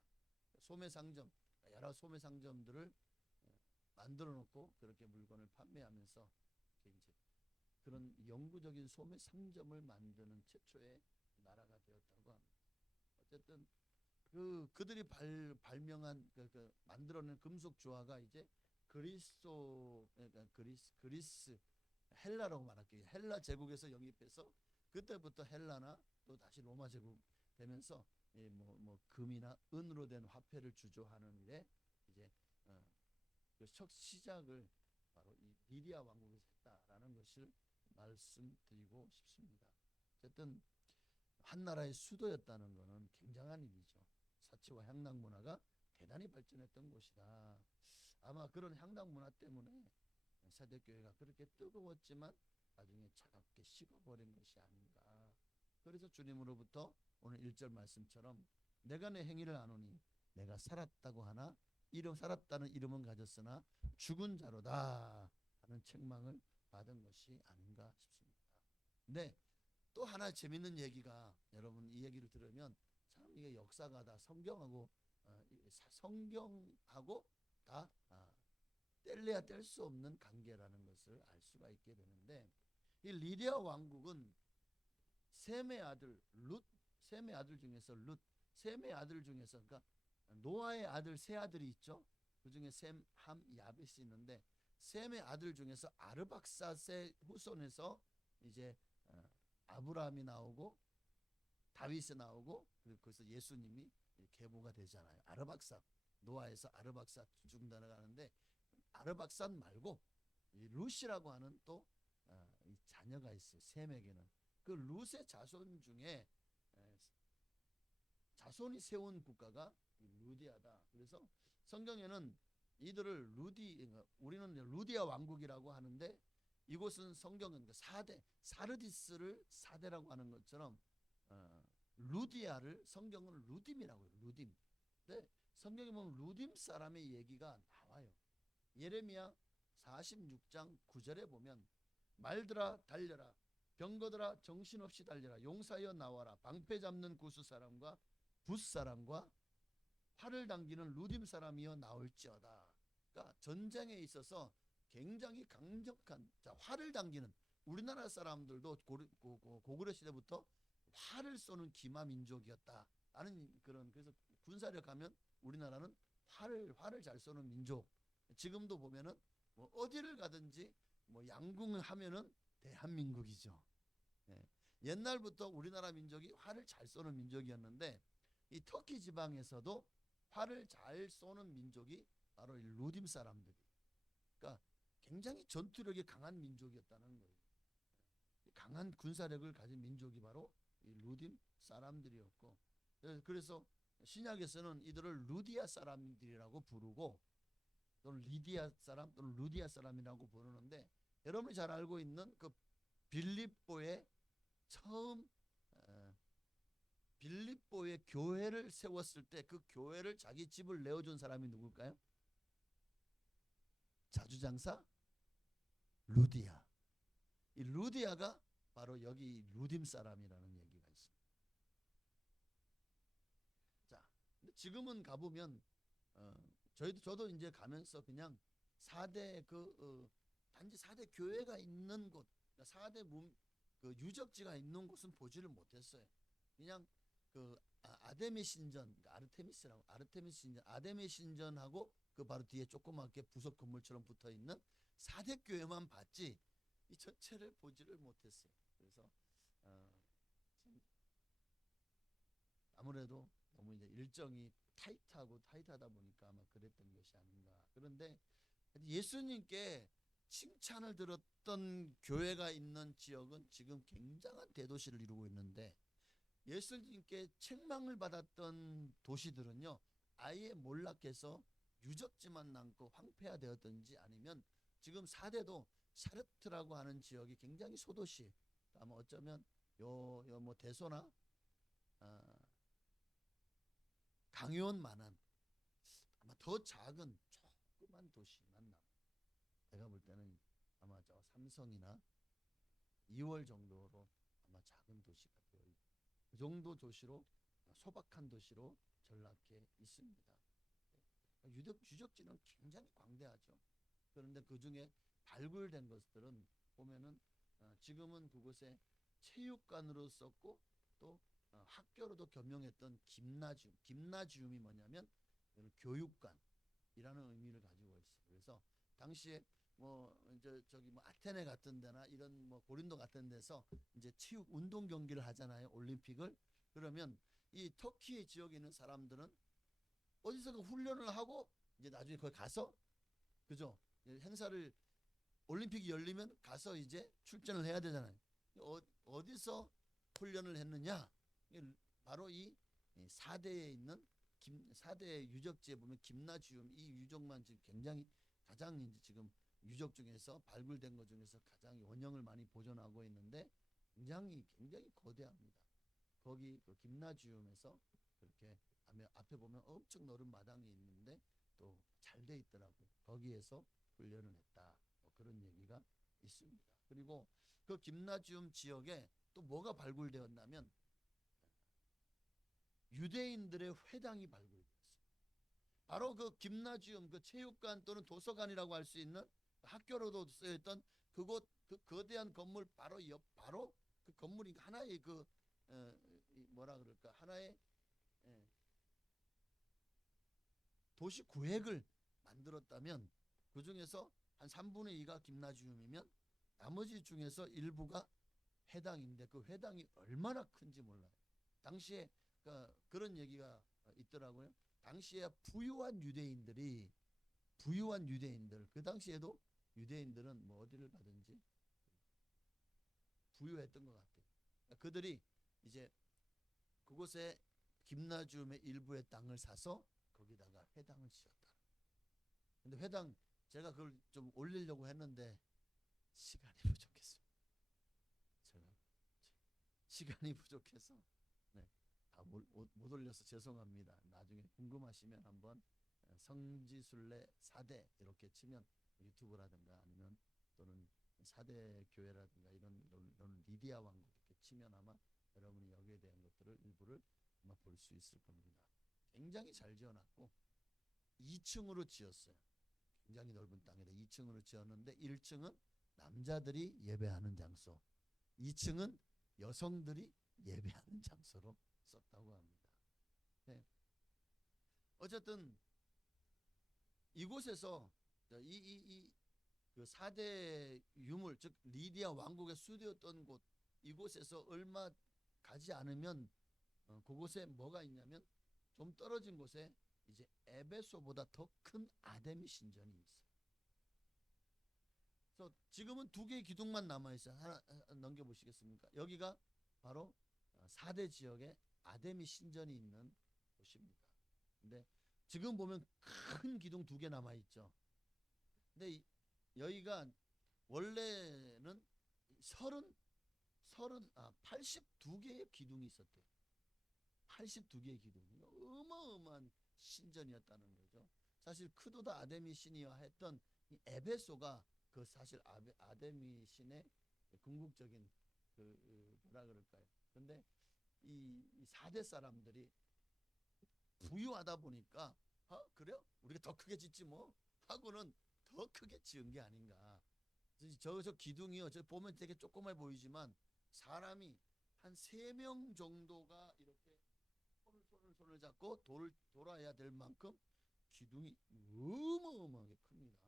소매 상점 여러 소매 상점들을 만들어 놓고 그렇게 물건을 판매하면서 이제 그런 영구적인 소매 상점을 만드는 최초의 나라가 되었다고 합니다. 어쨌든 그들이 발명한 만들어낸 금속 조화가 이제 그리스 헬라라고 말할게요. 헬라 제국에서 영입해서 그때부터 헬라나 또 다시 로마 제국 되면서 뭐 금이나 은으로 된 화폐를 주조하는 일에 이제 그 첫 시작을 바로 이 리디아 왕국에서 했다라는 것을 말씀드리고 싶습니다. 어쨌든 한 나라의 수도였다는 것은 굉장한 일이죠. 사치와 향락 문화가 대단히 발전했던 곳이다. 아마 그런 향락 문화 때문에 세대교회가 그렇게 뜨거웠지만 나중에 차갑게 식어버린 것이 아닌가. 그래서 주님으로부터 오늘 1절 말씀처럼 내가 내 행위를 아노니 내가 살았다고 하나 살았다는 이름은 가졌으나 죽은 자로다 하는 책망을 받은 것이 아닌가 싶습니다. 네, 또 하나 재밌는 얘기가 여러분 이 얘기를 들으면 참 이게 역사가 다 성경하고 다 뗄래야 뗄 수 없는 관계라는 것을 알 수가 있게 되는데 이 리디아 왕국은 셈의 아들 중에서 그러니까 노아의 아들 세 아들이 있죠. 그 중에 셈, 함, 야벳이 있는데 셈의 아들 중에서 아르박사세 후손에서 이제 아브라함이 나오고 다윗이 나오고 그리고 거기서 예수님이 계보가 되잖아요. 노아에서 아르박사 쭉 날아가는데 아르박산 말고 이 룻이라고 하는 또 이 자녀가 있어요. 셈에게는 그 룻의 자손 중에 자손이 세운 국가가 루디아다. 그래서 성경에는 이들을 우리는 루디아 왕국이라고 하는데 이곳은 성경은 4대 사르디스를 4대라고 하는 것처럼 루디아를 성경은 루딤이라고 해요. 루딤. 근데 성경에 보면 루딤 사람의 얘기가 나와요. 예레미야 46장 9절에 보면 말들아 달려라 병거들아 정신없이 달려라 용사여 나와라 방패 잡는 구스 사람과 붓 사람과 활을 당기는 루딤 사람이여 나올지어다. 그러니까 전쟁에 있어서 굉장히 강력한 활을 당기는 우리나라 사람들도 고구려 시대부터 활을 쏘는 기마 민족이었다. 그래서 군사력 하면 우리나라는 활을 잘 쏘는 민족. 지금도 보면은 뭐 어디를 가든지 뭐 양궁을 하면은 대한민국이죠. 옛날부터 우리나라 민족이 활을 잘 쏘는 민족이었는데 이 터키 지방에서도 활을 잘 쏘는 민족이 바로 이 루딤 사람들이. 그러니까 굉장히 전투력이 강한 민족이었다는 거예요. 강한 군사력을 가진 민족이 바로 이 루딤 사람들이었고, 그래서 신약에서는 이들을 루디아 사람들이라고 부르고 또는 리디아 사람 또는 루디아 사람이라고 부르는데, 여러분이 잘 알고 있는 그 빌립보에 처음 빌립보에 교회를 세웠을 때 그 교회를 자기 집을 내어준 사람이 누굴까요? 자주장사 루디아. 이 루디아가 바로 여기 루딤 사람이라는 얘기가 있습니다. 자, 근데 지금은 가보면 저도 이제 가면서 그냥 4대 단지 4대 교회가 있는 곳, 4대 그 유적지가 있는 곳은 보지를 못했어요. 그냥 그 아데미 신전, 그러니까 아르테미스라고, 아르테미스 신전, 아데미 신전하고 그 바로 뒤에 조그맣게 부속 건물처럼 붙어 있는 4대 교회만 봤지 이 전체를 보지를 못했어요. 그래서 아무래도 너무 이제 일정이 타이트하다 보니까 아마 그랬던 것이 아닌가. 그런데 예수님께 칭찬을 들었던 교회가 있는 지역은 지금 굉장한 대도시를 이루고 있는데, 예수님께 책망을 받았던 도시들은요 아예 몰락해서 유적지만 남고 황폐화되었든지, 아니면 지금 4대도 샤르트라고 하는 지역이 굉장히 소도시, 아마 어쩌면 요 뭐 대소나 강요원만한 아마 더 작은 조그만 도시만 남. 내가 볼 때는 아마 저 삼성이나 2월 정도로 아마 작은 도시가 되어 있고, 그 정도 도시로, 소박한 도시로 전락해 있습니다. 유적지는 굉장히 광대하죠. 그런데 그 중에 발굴된 것들은 보면은 지금은 그곳에 체육관으로 썼고 또 학교로도 겸용했던 김나지움이 뭐냐면 교육관이라는 의미를 가지고 있어요. 그래서 당시에 뭐 이제 저기 뭐 아테네 같은 데나 이런 뭐 고린도 같은 데서 이제 체육 운동 경기를 하잖아요. 올림픽을. 그러면 이 터키 지역에 있는 사람들은 어디서 훈련을 하고 이제 나중에 거기 가서, 그죠? 행사를, 올림픽이 열리면 가서 이제 출전을 해야 되잖아요. 어디서 훈련을 했느냐? 바로 이 4대에 있는 4대 유적지에 보면 김나지움, 이 유적만 지금 굉장히 가장 이제 지금 유적 중에서 발굴된 것 중에서 가장 원형을 많이 보존하고 있는데 굉장히 거대합니다. 거기 그 김나지움에서 그렇게 앞에 보면 엄청 넓은 마당이 있는데 또 잘 돼 있더라고요. 거기에서 훈련을 했다. 뭐 그런 얘기가 있습니다. 그리고 그 김나지움 지역에 또 뭐가 발굴되었냐면 유대인들의 회당이 발굴되었어요. 바로 그 김나지움, 그 체육관 또는 도서관이라고 할 수 있는 학교로도 쓰였던 그곳, 그 거대한 건물 바로 그 건물이 하나의 뭐라 그럴까, 하나의 도시 구획을 만들었다면 그 중에서 한 3분의 2가 김나지움이면 나머지 중에서 일부가 회당인데, 그 회당이 얼마나 큰지 몰라요. 당시에 그런 얘기가 있더라고요. 당시에 부유한 유대인들, 그 당시에도 유대인들은 뭐 어디를 가든지 부유했던 것 같아요. 그들이 이제 그곳에 김나지움의 일부의 땅을 사서 거기다가 회당을 지었다. 근데 회당 제가 그걸 좀 올리려고 했는데 시간이 부족했습니다. 제가 시간이 부족해서 다 못 올려서 죄송합니다. 나중에 궁금하시면 한번 성지순례 4대 이렇게 치면 유튜브라든가 아니면 또는 4대 교회라든가 이런 리디아 왕국 이렇게 치면 아마 여러분이 여기에 대한 것들을 일부를 아마 볼 수 있을 겁니다. 굉장히 잘 지어놨고 2층으로 지었어요. 굉장히 넓은 땅에다 2층으로 지었는데 1층은 남자들이 예배하는 장소, 2층은 여성들이 예배하는 장소로 썼다고 합니다. 네. 어쨌든 이곳에서 그 4대 유물, 즉 리디아 왕국의 수도였던 곳, 이곳에서 얼마 가지 않으면 그곳에 뭐가 있냐면 좀 떨어진 곳에 이제 에베소보다 더 큰 아데미 신전이 있어요. 그래서 지금은 두 개의 기둥만 남아 있어요. 하나 넘겨 보시겠습니까? 여기가 바로 4대 지역에 아데미 신전이 있는 곳입니다. 근데 지금 보면 큰 기둥 두 개 남아 있죠. 근데 여기가 원래는 82개의 기둥이 있었대요. 82개의 기둥. 어마어마한 신전이었다는 거죠. 사실 크도다 아데미 신이와 했던 이 에베소가 그 사실 아데미 신의 궁극적인 뭐라 그럴까요? 근데 이 4대 사람들이 부유하다 보니까 그래요? 우리가 더 크게 짓지 뭐 하고는 더 크게 지은 게 아닌가. 저 기둥이요. 저 보면 되게 조그만 보이지만 사람이 한 3명 정도가 이렇게 손을 잡고 돌아야 될 만큼 기둥이 어마어마하게 큽니다.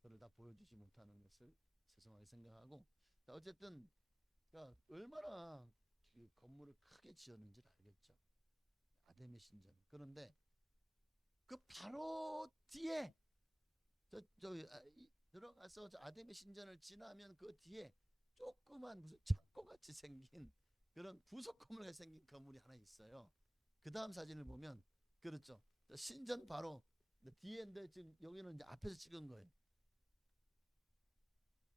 그걸 다 보여주지 못하는 것을 죄송하게 생각하고, 자, 어쨌든 얼마나 그 건물을 크게 지었는지를 알겠죠. 아데미 신전. 그런데 그 바로 뒤에 들어가서 저 아데미 신전을 지나면 그 뒤에 조그만 무슨 창고같이 생긴 그런 부속 건물같이 생긴 건물이 하나 있어요. 그 다음 사진을 보면 그렇죠. 신전 바로 뒤에인데 지금 여기는 이제 앞에서 찍은 거예요.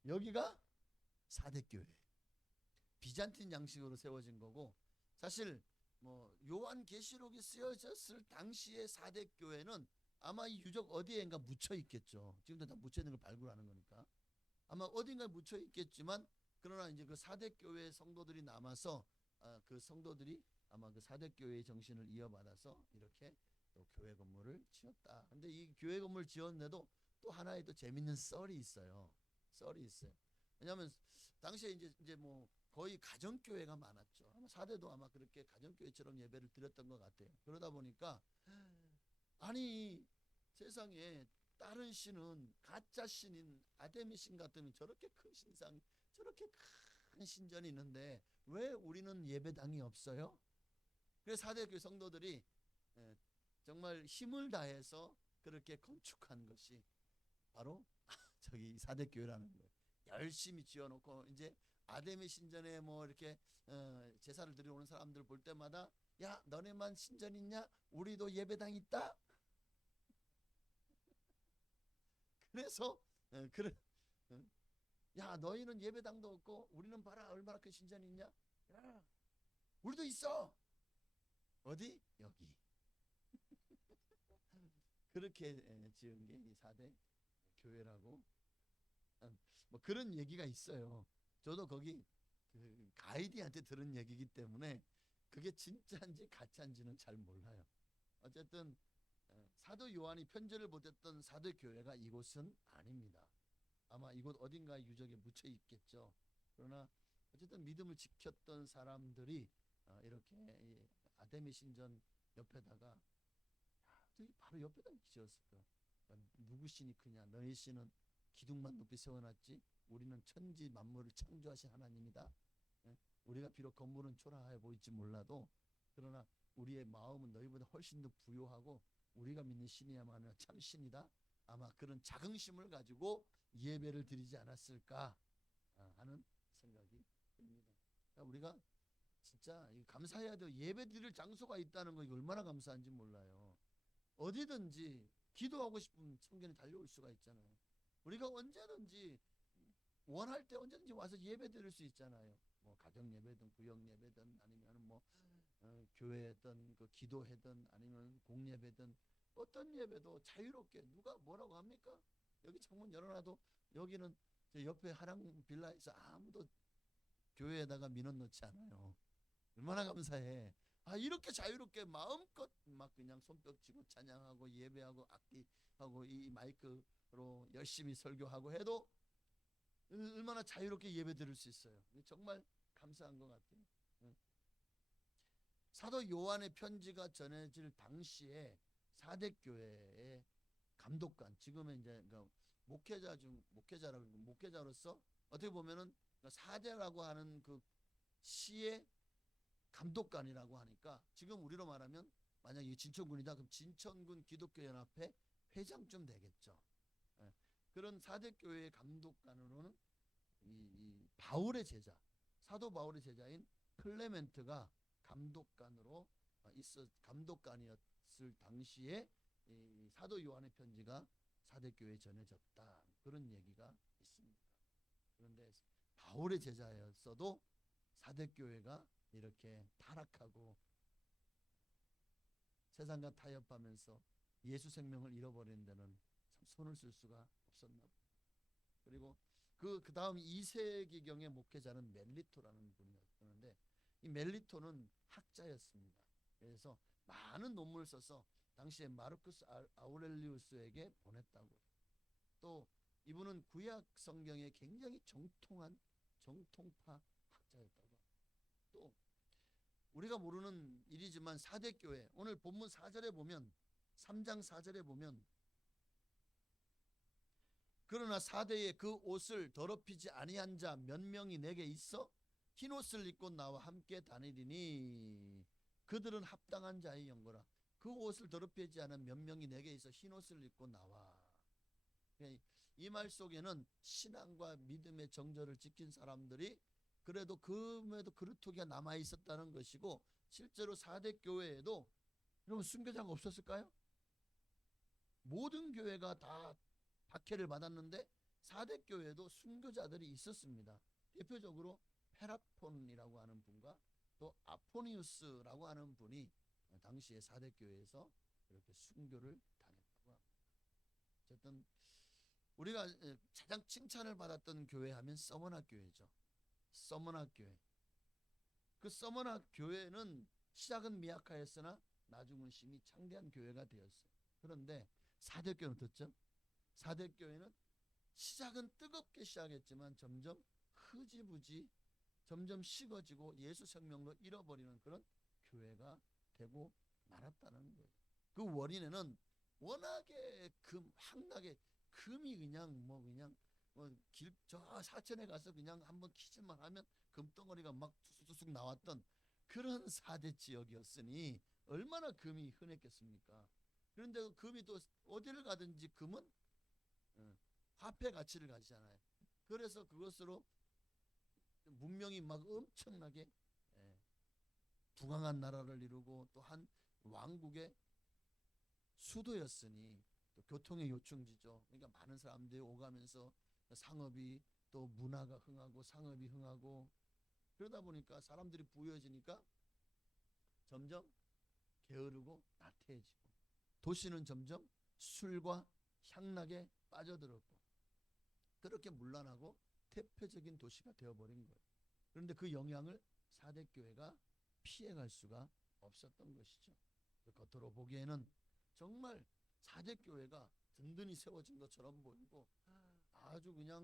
여기가 4대 교회. 비잔틴 양식으로 세워진 거고, 사실 뭐 요한계시록이 쓰여졌을 당시의 4대 교회는 아마 이 유적 어디에인가 묻혀 있겠죠. 지금도 다 묻혀 있는 걸 발굴하는 거니까 아마 어딘가에 묻혀 있겠지만, 그러나 이제 그 4대 교회 성도들이 남아서 그 성도들이 아마 그 4대 교회의 정신을 이어받아서 이렇게 또 교회 건물을 지었다. 근데 이 교회 건물 지었는데도 또 하나의 또 재밌는 썰이 있어요. 왜냐하면 당시에 이제 뭐 거의 가정교회가 많았죠. 아마 4대도 아마 그렇게 가정교회처럼 예배를 드렸던 것 같아요. 그러다 보니까 아니 세상에 다른 신은 가짜 신인 아데미 신 같으면 저렇게 큰 신상, 저렇게 큰 신전이 있는데 왜 우리는 예배당이 없어요? 그래서 4대 교회 성도들이 정말 힘을 다해서 그렇게 건축한 것이 바로 저기 4대 교회라는 거예요. 열심히 지어놓고 이제 아데미 신전에 뭐 이렇게 제사를 드리러 오는 사람들 볼 때마다 야 너네만 신전 있냐? 우리도 예배당 있다. 그래서 야 너희는 예배당도 없고 우리는 봐라 얼마나 큰 신전이 있냐? 야 우리도 있어. 어디? 여기. 그렇게 지은 게 이 4대 교회라고 뭐 그런 얘기가 있어요. 저도 거기 그 가이드한테 들은 얘기이기 때문에 그게 진짜인지 가짜인지는 잘 몰라요. 어쨌든 사도 요한이 편지를 보냈던 4대 교회가 이곳은 아닙니다. 아마 이곳 어딘가에 유적에 묻혀 있겠죠. 그러나 어쨌든 믿음을 지켰던 사람들이 이렇게 아데미 신전 옆에다가 바로 옆에다 지었을 거야. 누구 신이 크냐? 너희 신은 기둥만 높이 세워놨지 우리는 천지 만물을 창조하신 하나님이다. 우리가 비록 건물은 초라해 보일지 몰라도 그러나 우리의 마음은 너희보다 훨씬 더 부요하고 우리가 믿는 신이야말로 참 신이다. 아마 그런 자긍심을 가지고 예배를 드리지 않았을까 하는 생각이 듭니다. 그러니까 우리가 진짜 감사해야 돼요. 예배 드릴 장소가 있다는 거 이거 얼마나 감사한지 몰라요. 어디든지 기도하고 싶으면 성전에 달려올 수가 있잖아요. 우리가 언제든지 원할 때 언제든지 와서 예배 드릴 수 있잖아요. 뭐 가정 예배든 구역 예배든 아니면 뭐 교회든 그 기도회든 아니면 공예배든 어떤 예배도 자유롭게 누가 뭐라고 합니까? 여기 창문 열어놔도 여기는 저 옆에 하랑 빌라에서 아무도 교회에다가 민원 넣지 않아요. 얼마나 감사해. 이렇게 자유롭게 마음껏 막 그냥 손뼉 치고 찬양하고 예배하고 악기하고 이 마이크로 열심히 설교하고 해도 얼마나 자유롭게 예배 드릴 수 있어요. 정말 감사한 것 같아요. 사도 요한의 편지가 전해질 당시에 4대 교회의 감독관, 지금은 이제 목회자로서 어떻게 보면은 4대라고 하는 그 시의 감독관이라고 하니까 지금 우리로 말하면 만약에 진천군이다 그럼 진천군 기독교연합회 회장쯤 되겠죠. 그런 사대교회의 감독관으로는 이 바울의 제자, 사도 바울의 제자인 클레멘트가 감독관이었을 당시에 이 사도 요한의 편지가 사대교회에 전해졌다, 그런 얘기가 있습니다. 그런데 바울의 제자였어도 사대교회가 이렇게 타락하고 세상과 타협하면서 예수 생명을 잃어버린 데는 참 손을 쓸 수가 없었나 봅니다. 그리고 그 다음 2세기경의 목회자는 멜리토라는 분이었는데, 이 멜리토는 학자였습니다. 그래서 많은 논문을 써서 당시에 마르쿠스 아우렐리우스에게 보냈다고. 또 이분은 구약 성경에 굉장히 정통파 학자였다고. 또 우리가 모르는 일이지만 사대교회, 오늘 본문 4절에 보면, 3장 4절에 보면, 그러나 사대에 그 옷을 더럽히지 아니한 자 몇 명이 내게 있어 흰옷을 입고 나와 함께 다니리니 그들은 합당한 자의 영거라. 그 옷을 더럽히지 않은 몇 명이 내게 있어 흰옷을 입고 나와. 이 말 속에는 신앙과 믿음의 정절을 지킨 사람들이 그래도 금에도 그루터기가 남아 있었다는 것이고, 실제로 사대 교회에도 여러분 순교자가 없었을까요? 모든 교회가 다 박해를 받았는데 사대 교회에도 순교자들이 있었습니다. 대표적으로 페라폰이라고 하는 분과 또 아포니우스라고 하는 분이 당시에 사대 교회에서 이렇게 순교를 당했다고 합니다. 어쨌든 우리가 가장 칭찬을 받았던 교회 하면 서머나 교회죠. 서머나 교회. 그 서머나 교회는 시작은 미약하였으나 나중은 심히 창대한 교회가 되었어요. 그런데 사대교회는 어떻죠? 사대교회는 시작은 뜨겁게 시작했지만 점점 흐지부지, 점점 식어지고 예수 생명도 잃어버리는 그런 교회가 되고 말았다는 거예요. 그 원인에는 워낙에 황나게 금이 그냥 저 사천에 가서 그냥 한번 키즈만 하면 금덩어리가 막 툭툭툭 나왔던 그런 사대 지역이었으니 얼마나 금이 흔했겠습니까? 그런데 그 금이 또 어디를 가든지 금은 화폐 가치를 가지잖아요. 그래서 그것으로 문명이 막 엄청나게 부강한 나라를 이루고 또 한 왕국의 수도였으니 또 교통의 요충지죠. 그러니까 많은 사람들이 오가면서 상업이 또 문화가 흥하고 상업이 흥하고, 그러다 보니까 사람들이 부유해지니까 점점 게으르고 나태해지고, 도시는 점점 술과 향락에 빠져들었고, 그렇게 문란하고 대표적인 도시가 되어버린 거예요. 그런데 그 영향을 사대교회가 피해갈 수가 없었던 것이죠. 겉으로 보기에는 정말 사대교회가 든든히 세워진 것처럼 보이고 아주 그냥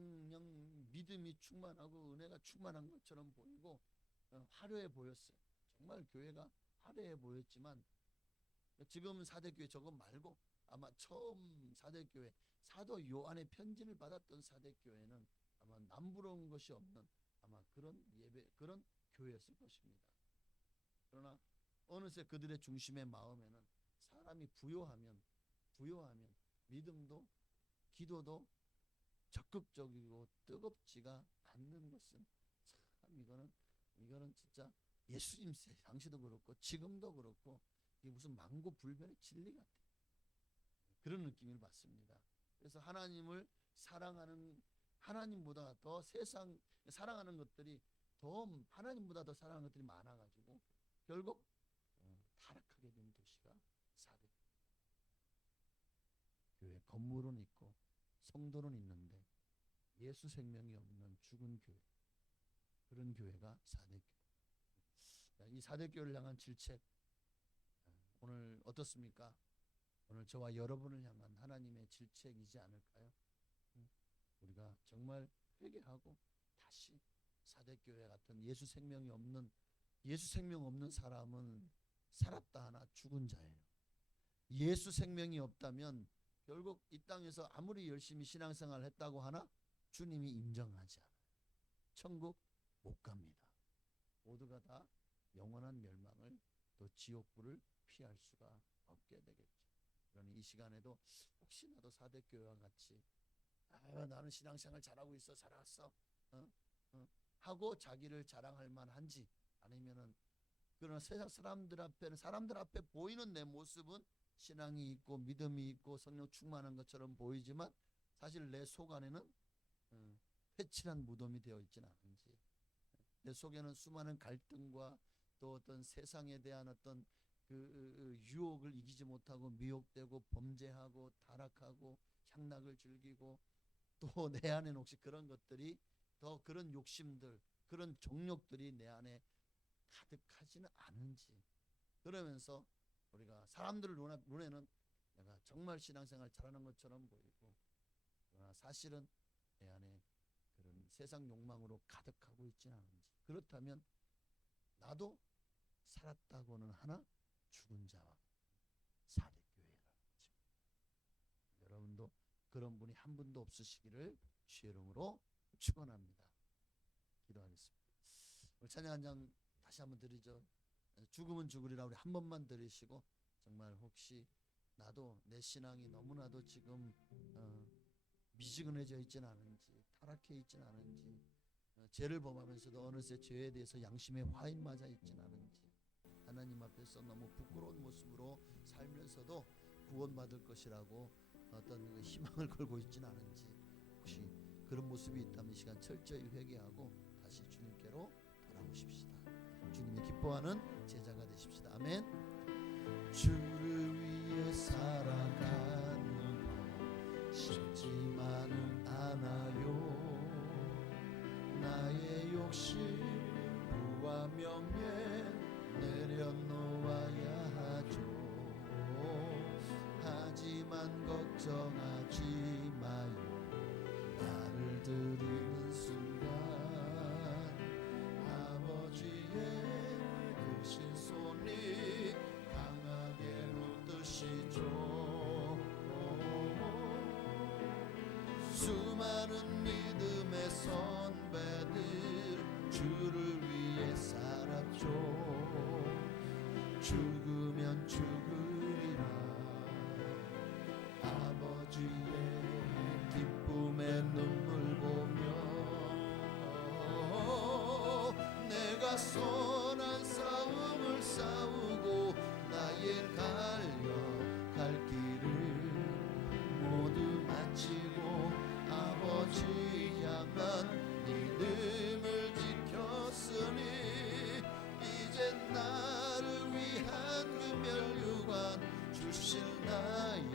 믿음이 충만하고 은혜가 충만한 것처럼 보이고 화려해 보였어요. 정말 교회가 화려해 보였지만 지금 사대교회 저거 말고 아마 처음 사대교회 사도 요한의 편지를 받았던 사대교회는 아마 남부러운 것이 없는 아마 그런 그런 교회였을 것입니다. 그러나 어느새 그들의 중심의 마음에는 사람이 부요하면 믿음도 기도도 적극적이고 뜨겁지가 않는 것은 참 이거는 진짜 예수님 당시도 그렇고 지금도 그렇고 이게 무슨 만고불변의 진리 같아요. 그런 느낌을 받습니다. 그래서 하나님을 사랑하는, 하나님보다 더 세상 사랑하는 것들이 더 하나님보다 더 사랑하는 것들이 많아가지고 결국 타락하게 된 도시가 사대. 교회 건물은 있고 성도는 있는데 예수 생명이 없는 죽은 교회, 그런 교회가 사대교회. 이 사대교회를 향한 질책 오늘 어떻습니까? 오늘 저와 여러분을 향한 하나님의 질책이지 않을까요? 우리가 정말 회개하고 다시 사대교회 같은 예수 생명 없는 사람은 살았다 하나 죽은 자예요. 예수 생명이 없다면 결국 이 땅에서 아무리 열심히 신앙생활을 했다고 하나 주님이 인정하지 않아요. 천국 못 갑니다. 모두가 다 영원한 멸망을 또 지옥불을 피할 수가 없게 되겠죠. 그러니 이 시간에도 혹시나도 사대교회와 같이 나는 신앙생활 잘하고 있어, 살았어, 하고 자기를 자랑할 만한지, 아니면은 그러나 세상 사람들 앞에 보이는 내 모습은 신앙이 있고 믿음이 있고 성령 충만한 것처럼 보이지만 사실 내 속 안에는 회칠한 무덤이 되어 있지는 않은지, 내 속에는 수많은 갈등과 또 어떤 세상에 대한 어떤 그 유혹을 이기지 못하고 미혹되고 범죄하고 타락하고 향락을 즐기고, 또 내 안에는 혹시 그런 것들이, 더 그런 욕심들, 그런 정욕들이 내 안에 가득하지는 않은지. 그러면서 우리가 사람들 눈에는 내가 정말 신앙생활 잘하는 것처럼 보이고, 그러나 사실은 내 안에 그런 세상 욕망으로 가득하고 있지는 않은지. 그렇다면 나도 살았다고는 하나 죽은 자와 사대교회라는 거죠. 여러분도 그런 분이 한 분도 없으시기를 주의 이름으로 축원합니다. 기도하겠습니다. 우리 찬양 한 장 다시 한번 드리죠. 죽으면 죽으리라 우리 한 번만 들으시고, 정말 혹시 나도 내 신앙이 너무나도 지금 미지근해져 있지는 않은지, 타락해 있지는 않은지, 죄를 범하면서도 어느새 죄에 대해서 양심에 화인 맞아 있지는 않은지, 하나님 앞에서 너무 부끄러운 모습으로 살면서도 구원받을 것이라고 어떤 희망을 걸고 있지는 않은지, 혹시 그런 모습이 있다면 이 시간 철저히 회개하고 다시 주님께로 돌아오십시다. 주님이 기뻐하는 제자가 되십시다. 아멘. 주를 위해 살아가는 것 쉽지만은 않아요. 나의 욕심 부와 명예 내려놓아야 하죠. 하지만 걱정하지 마요. 나를 드리는 순간 아버지의 크신 손이 강하게 붙드시죠. 수많은 믿음의 선배들 주를 위해 살았죠. 죽으면 죽으리라 아버지의 기쁨의 눈물 보며 내가 선한 싸움을 싸우고 나의 달려갈 길을 모두 마치고 아버지 향한 믿음을 지켰으니 이제 나를 위한 그 멸류관 주실 나의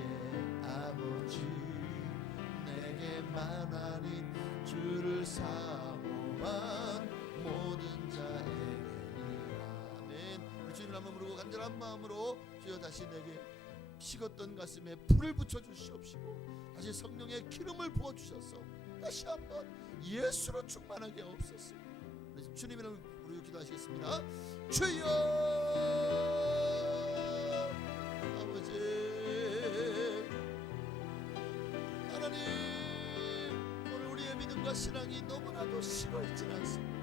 아버지 내게 만하니 주를 사모한 모든 자에게니라. 아멘. 우리 주님을 한번 부르고 간절한 마음으로 주여 다시 내게 식었던 가슴에 불을 붙여 주시옵시고 다시 성령의 기름을 부어 주셔서 다시 한번 예수로 충만하게 하옵소서. 주님 이름으로 우리 기도하시겠습니다. 주여 아버지 하나님, 오늘 우리의 믿음과 신앙이 너무나도 식어있지 않습니까?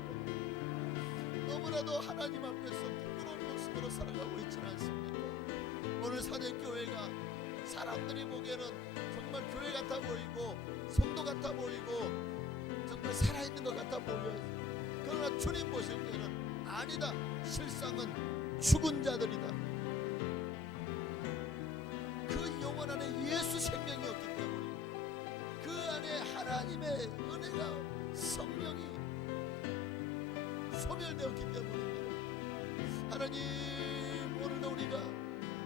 너무나도 하나님 앞에서 부끄러운 모습으로 살아가고 있지 않습니까? 오늘 사대교회가 사람들이 보기에는 정말 교회 같아 보이고 성도 같아 보이고 정말 살아있는 것 같아 보여요. 그러나 주님 보실 때는 아니다. 실상은 죽은 자들이다. 그 영혼 안에 예수 생명이었기 때문에, 그 안에 하나님의 은혜가 성령이 소멸되었기 때문에 하나님, 오늘도 우리가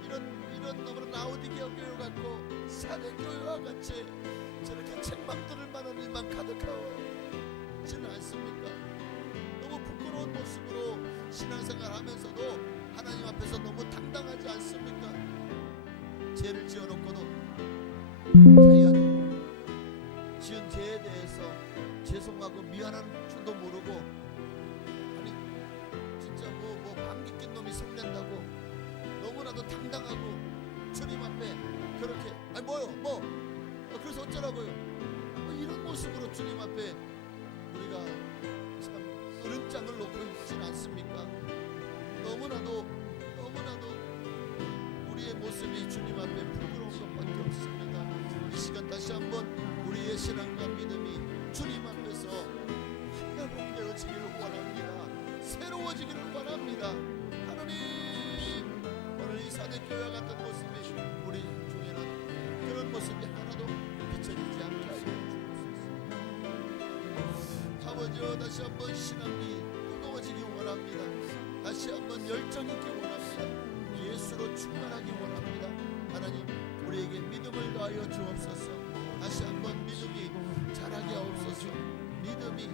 이런 너무나 라오디게아 교회 같고 사대교회와 같이 저렇게 책망 들을 만한 일만 가득하지는 않습니까? 너무 부끄러운 모습으로 신앙생활 하면서도 하나님 앞에서 너무 당당하지 않습니까? 죄를 지어놓고도 자기가 지은 죄에 대해서 죄송하고 미안한 줄도 모르고, 아니 진짜 뭐 방귀 낀 놈이 성낸다고 너무나도 당당하고 주님 앞에 그렇게 아니 뭐요 그래서 어쩌라고요? 이런 모습으로 주님 앞에 우리가 참 으름장을 놓고 있진 않습니까? 너무나도 우리의 모습이 주님 앞에 부끄러운 것밖에 없습니다. 이 시간 다시 한번 우리의 우리의 신앙과 믿음이 주님 앞에서 회복되어지기를 원합니다. 새로워지기를 원합니다. 하나님, 오늘 이 사대교회와 같은 모습이 우리 중에는 그런 모습이 하나도 비춰지지 않게 하여 주옵소서. 아버지여, 다시 한번 신앙이 뜨거워지기 원합니다. 다시 한번 열정 있기 원합니다. 예수로 충만하기 원합니다. 하나님, 우리에게 믿음을 더하여 주옵소서. 다시 한번 믿음이 자라게 하옵소서. 믿음이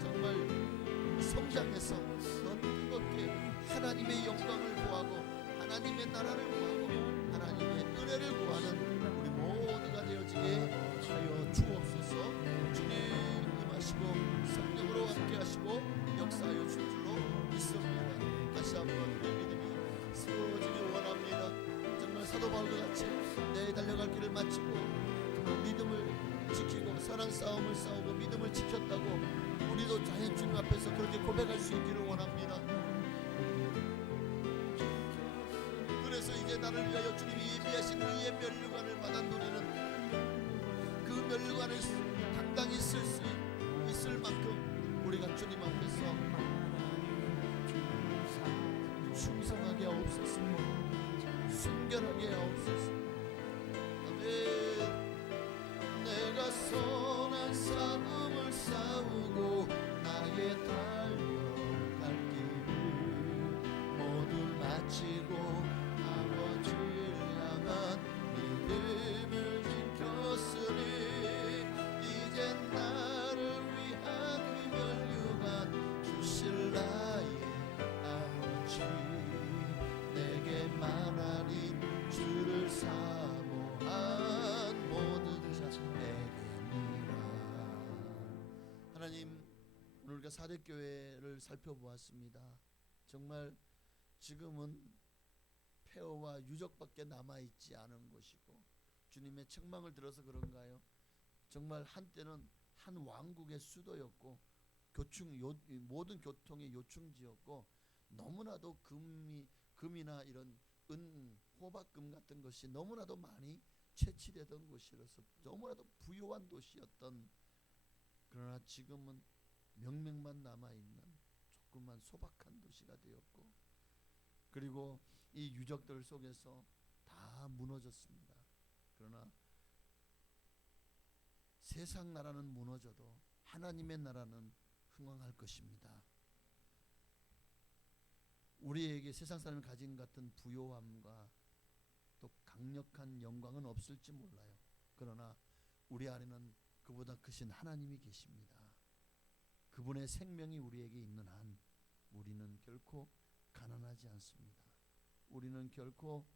정말 성장해서 더 뜨겁게 하나님의 영광을 구하고 하나님의 나라를 구하고 하나님의 은혜를 구하는 우리 모두가 되어지게 하여 주옵소서. 주님 임하시고 성령으로 함께 하시고 역사하여 줄 줄로 믿습니다. 다시 한번 우리 믿음이 세워지기 원합니다. 정말 사도 바울과 같이 내 달려갈 길을 마치고 정말 믿음을 지키고 선한 싸움을 싸우고 믿음을 지켰다고 우리도 자연 주님 앞에서 그렇게 고백할 수 있기를 원합니다. 그래서 이제 나를 위하여 주님이 예비하신 의의 면류관을 받아 누리는 그 면류관을 당당히 쓸 수 있을 만큼 우리가 주님 앞에서 충성하게 하옵소서. 순결하게 하옵소서. 아멘. 내가 선한 싸움을 싸우고 나의 달려갈 길을 모두 마치고 아버지를 향한 믿음을 지켰으니 이제 나를 위한 그 면류관 주실 나의 아버지, 내게 만하니 주를 사모한 모든 자에게니라. 하나님, 오늘 우리가 사대교회를 살펴보았습니다. 정말 지금은 폐허와 유적밖에 남아있지 않은 곳이고 주님의 책망을 들어서 그런가요? 정말 한때는 한 왕국의 수도였고 모든 교통의 요충지였고 너무나도 금이나 이런 은, 호박금 같은 것이 너무나도 많이 채취되던 곳이라서 너무나도 부유한 도시였던, 그러나 지금은 명맥만 남아있는 조그만 소박한 도시가 되었고, 그리고 이 유적들 속에서 다 무너졌습니다. 그러나 세상 나라는 무너져도 하나님의 나라는 흥왕할 것입니다. 우리에게 세상 사람이 가진 같은 부요함과 또 강력한 영광은 없을지 몰라요. 그러나 우리 안에는 그보다 크신 하나님이 계십니다. 그분의 생명이 우리에게 있는 한 우리는 결코 가난하지 않습니다. 우리는 결코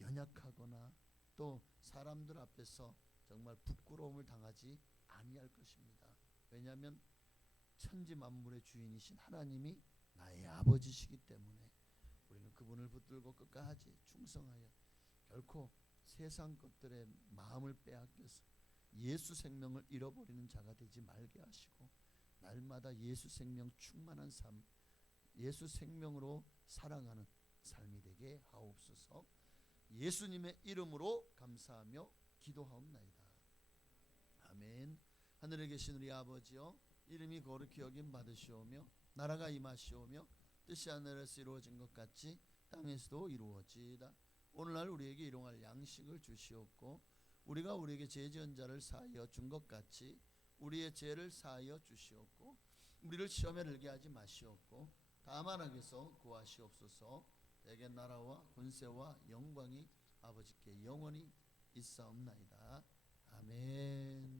연약하거나 또 사람들 앞에서 정말 부끄러움을 당하지 아니할 것입니다. 왜냐하면 천지 만물의 주인이신 하나님이 나의 아버지시기 때문에 우리는 그분을 붙들고 끝까지 충성하여 결코 세상 것들의 마음을 빼앗겨서 예수 생명을 잃어버리는 자가 되지 말게 하시고 날마다 예수 생명 충만한 삶, 예수 생명으로 살아가는 삶이 되게 하옵소서. 예수님의 이름으로 감사하며 기도하옵나이다. 아멘. 하늘에 계신 우리 아버지여, 이름이 거룩히 여김 받으시오며 나라가 임하시오며 뜻이 하늘에서 이루어진 것 같이 땅에서도 이루어지이다. 오늘날 우리에게 일용할 양식을 주시옵고 우리가 우리에게 죄 지은 자를 사하여 준 것 같이 우리의 죄를 사하여 주시옵고 우리를 시험에 들게 하지 마시옵고 다만 악에서 구하시옵소서. 내게 나라와 권세와 영광이 아버지께 영원히 있사옵나이다. 아멘.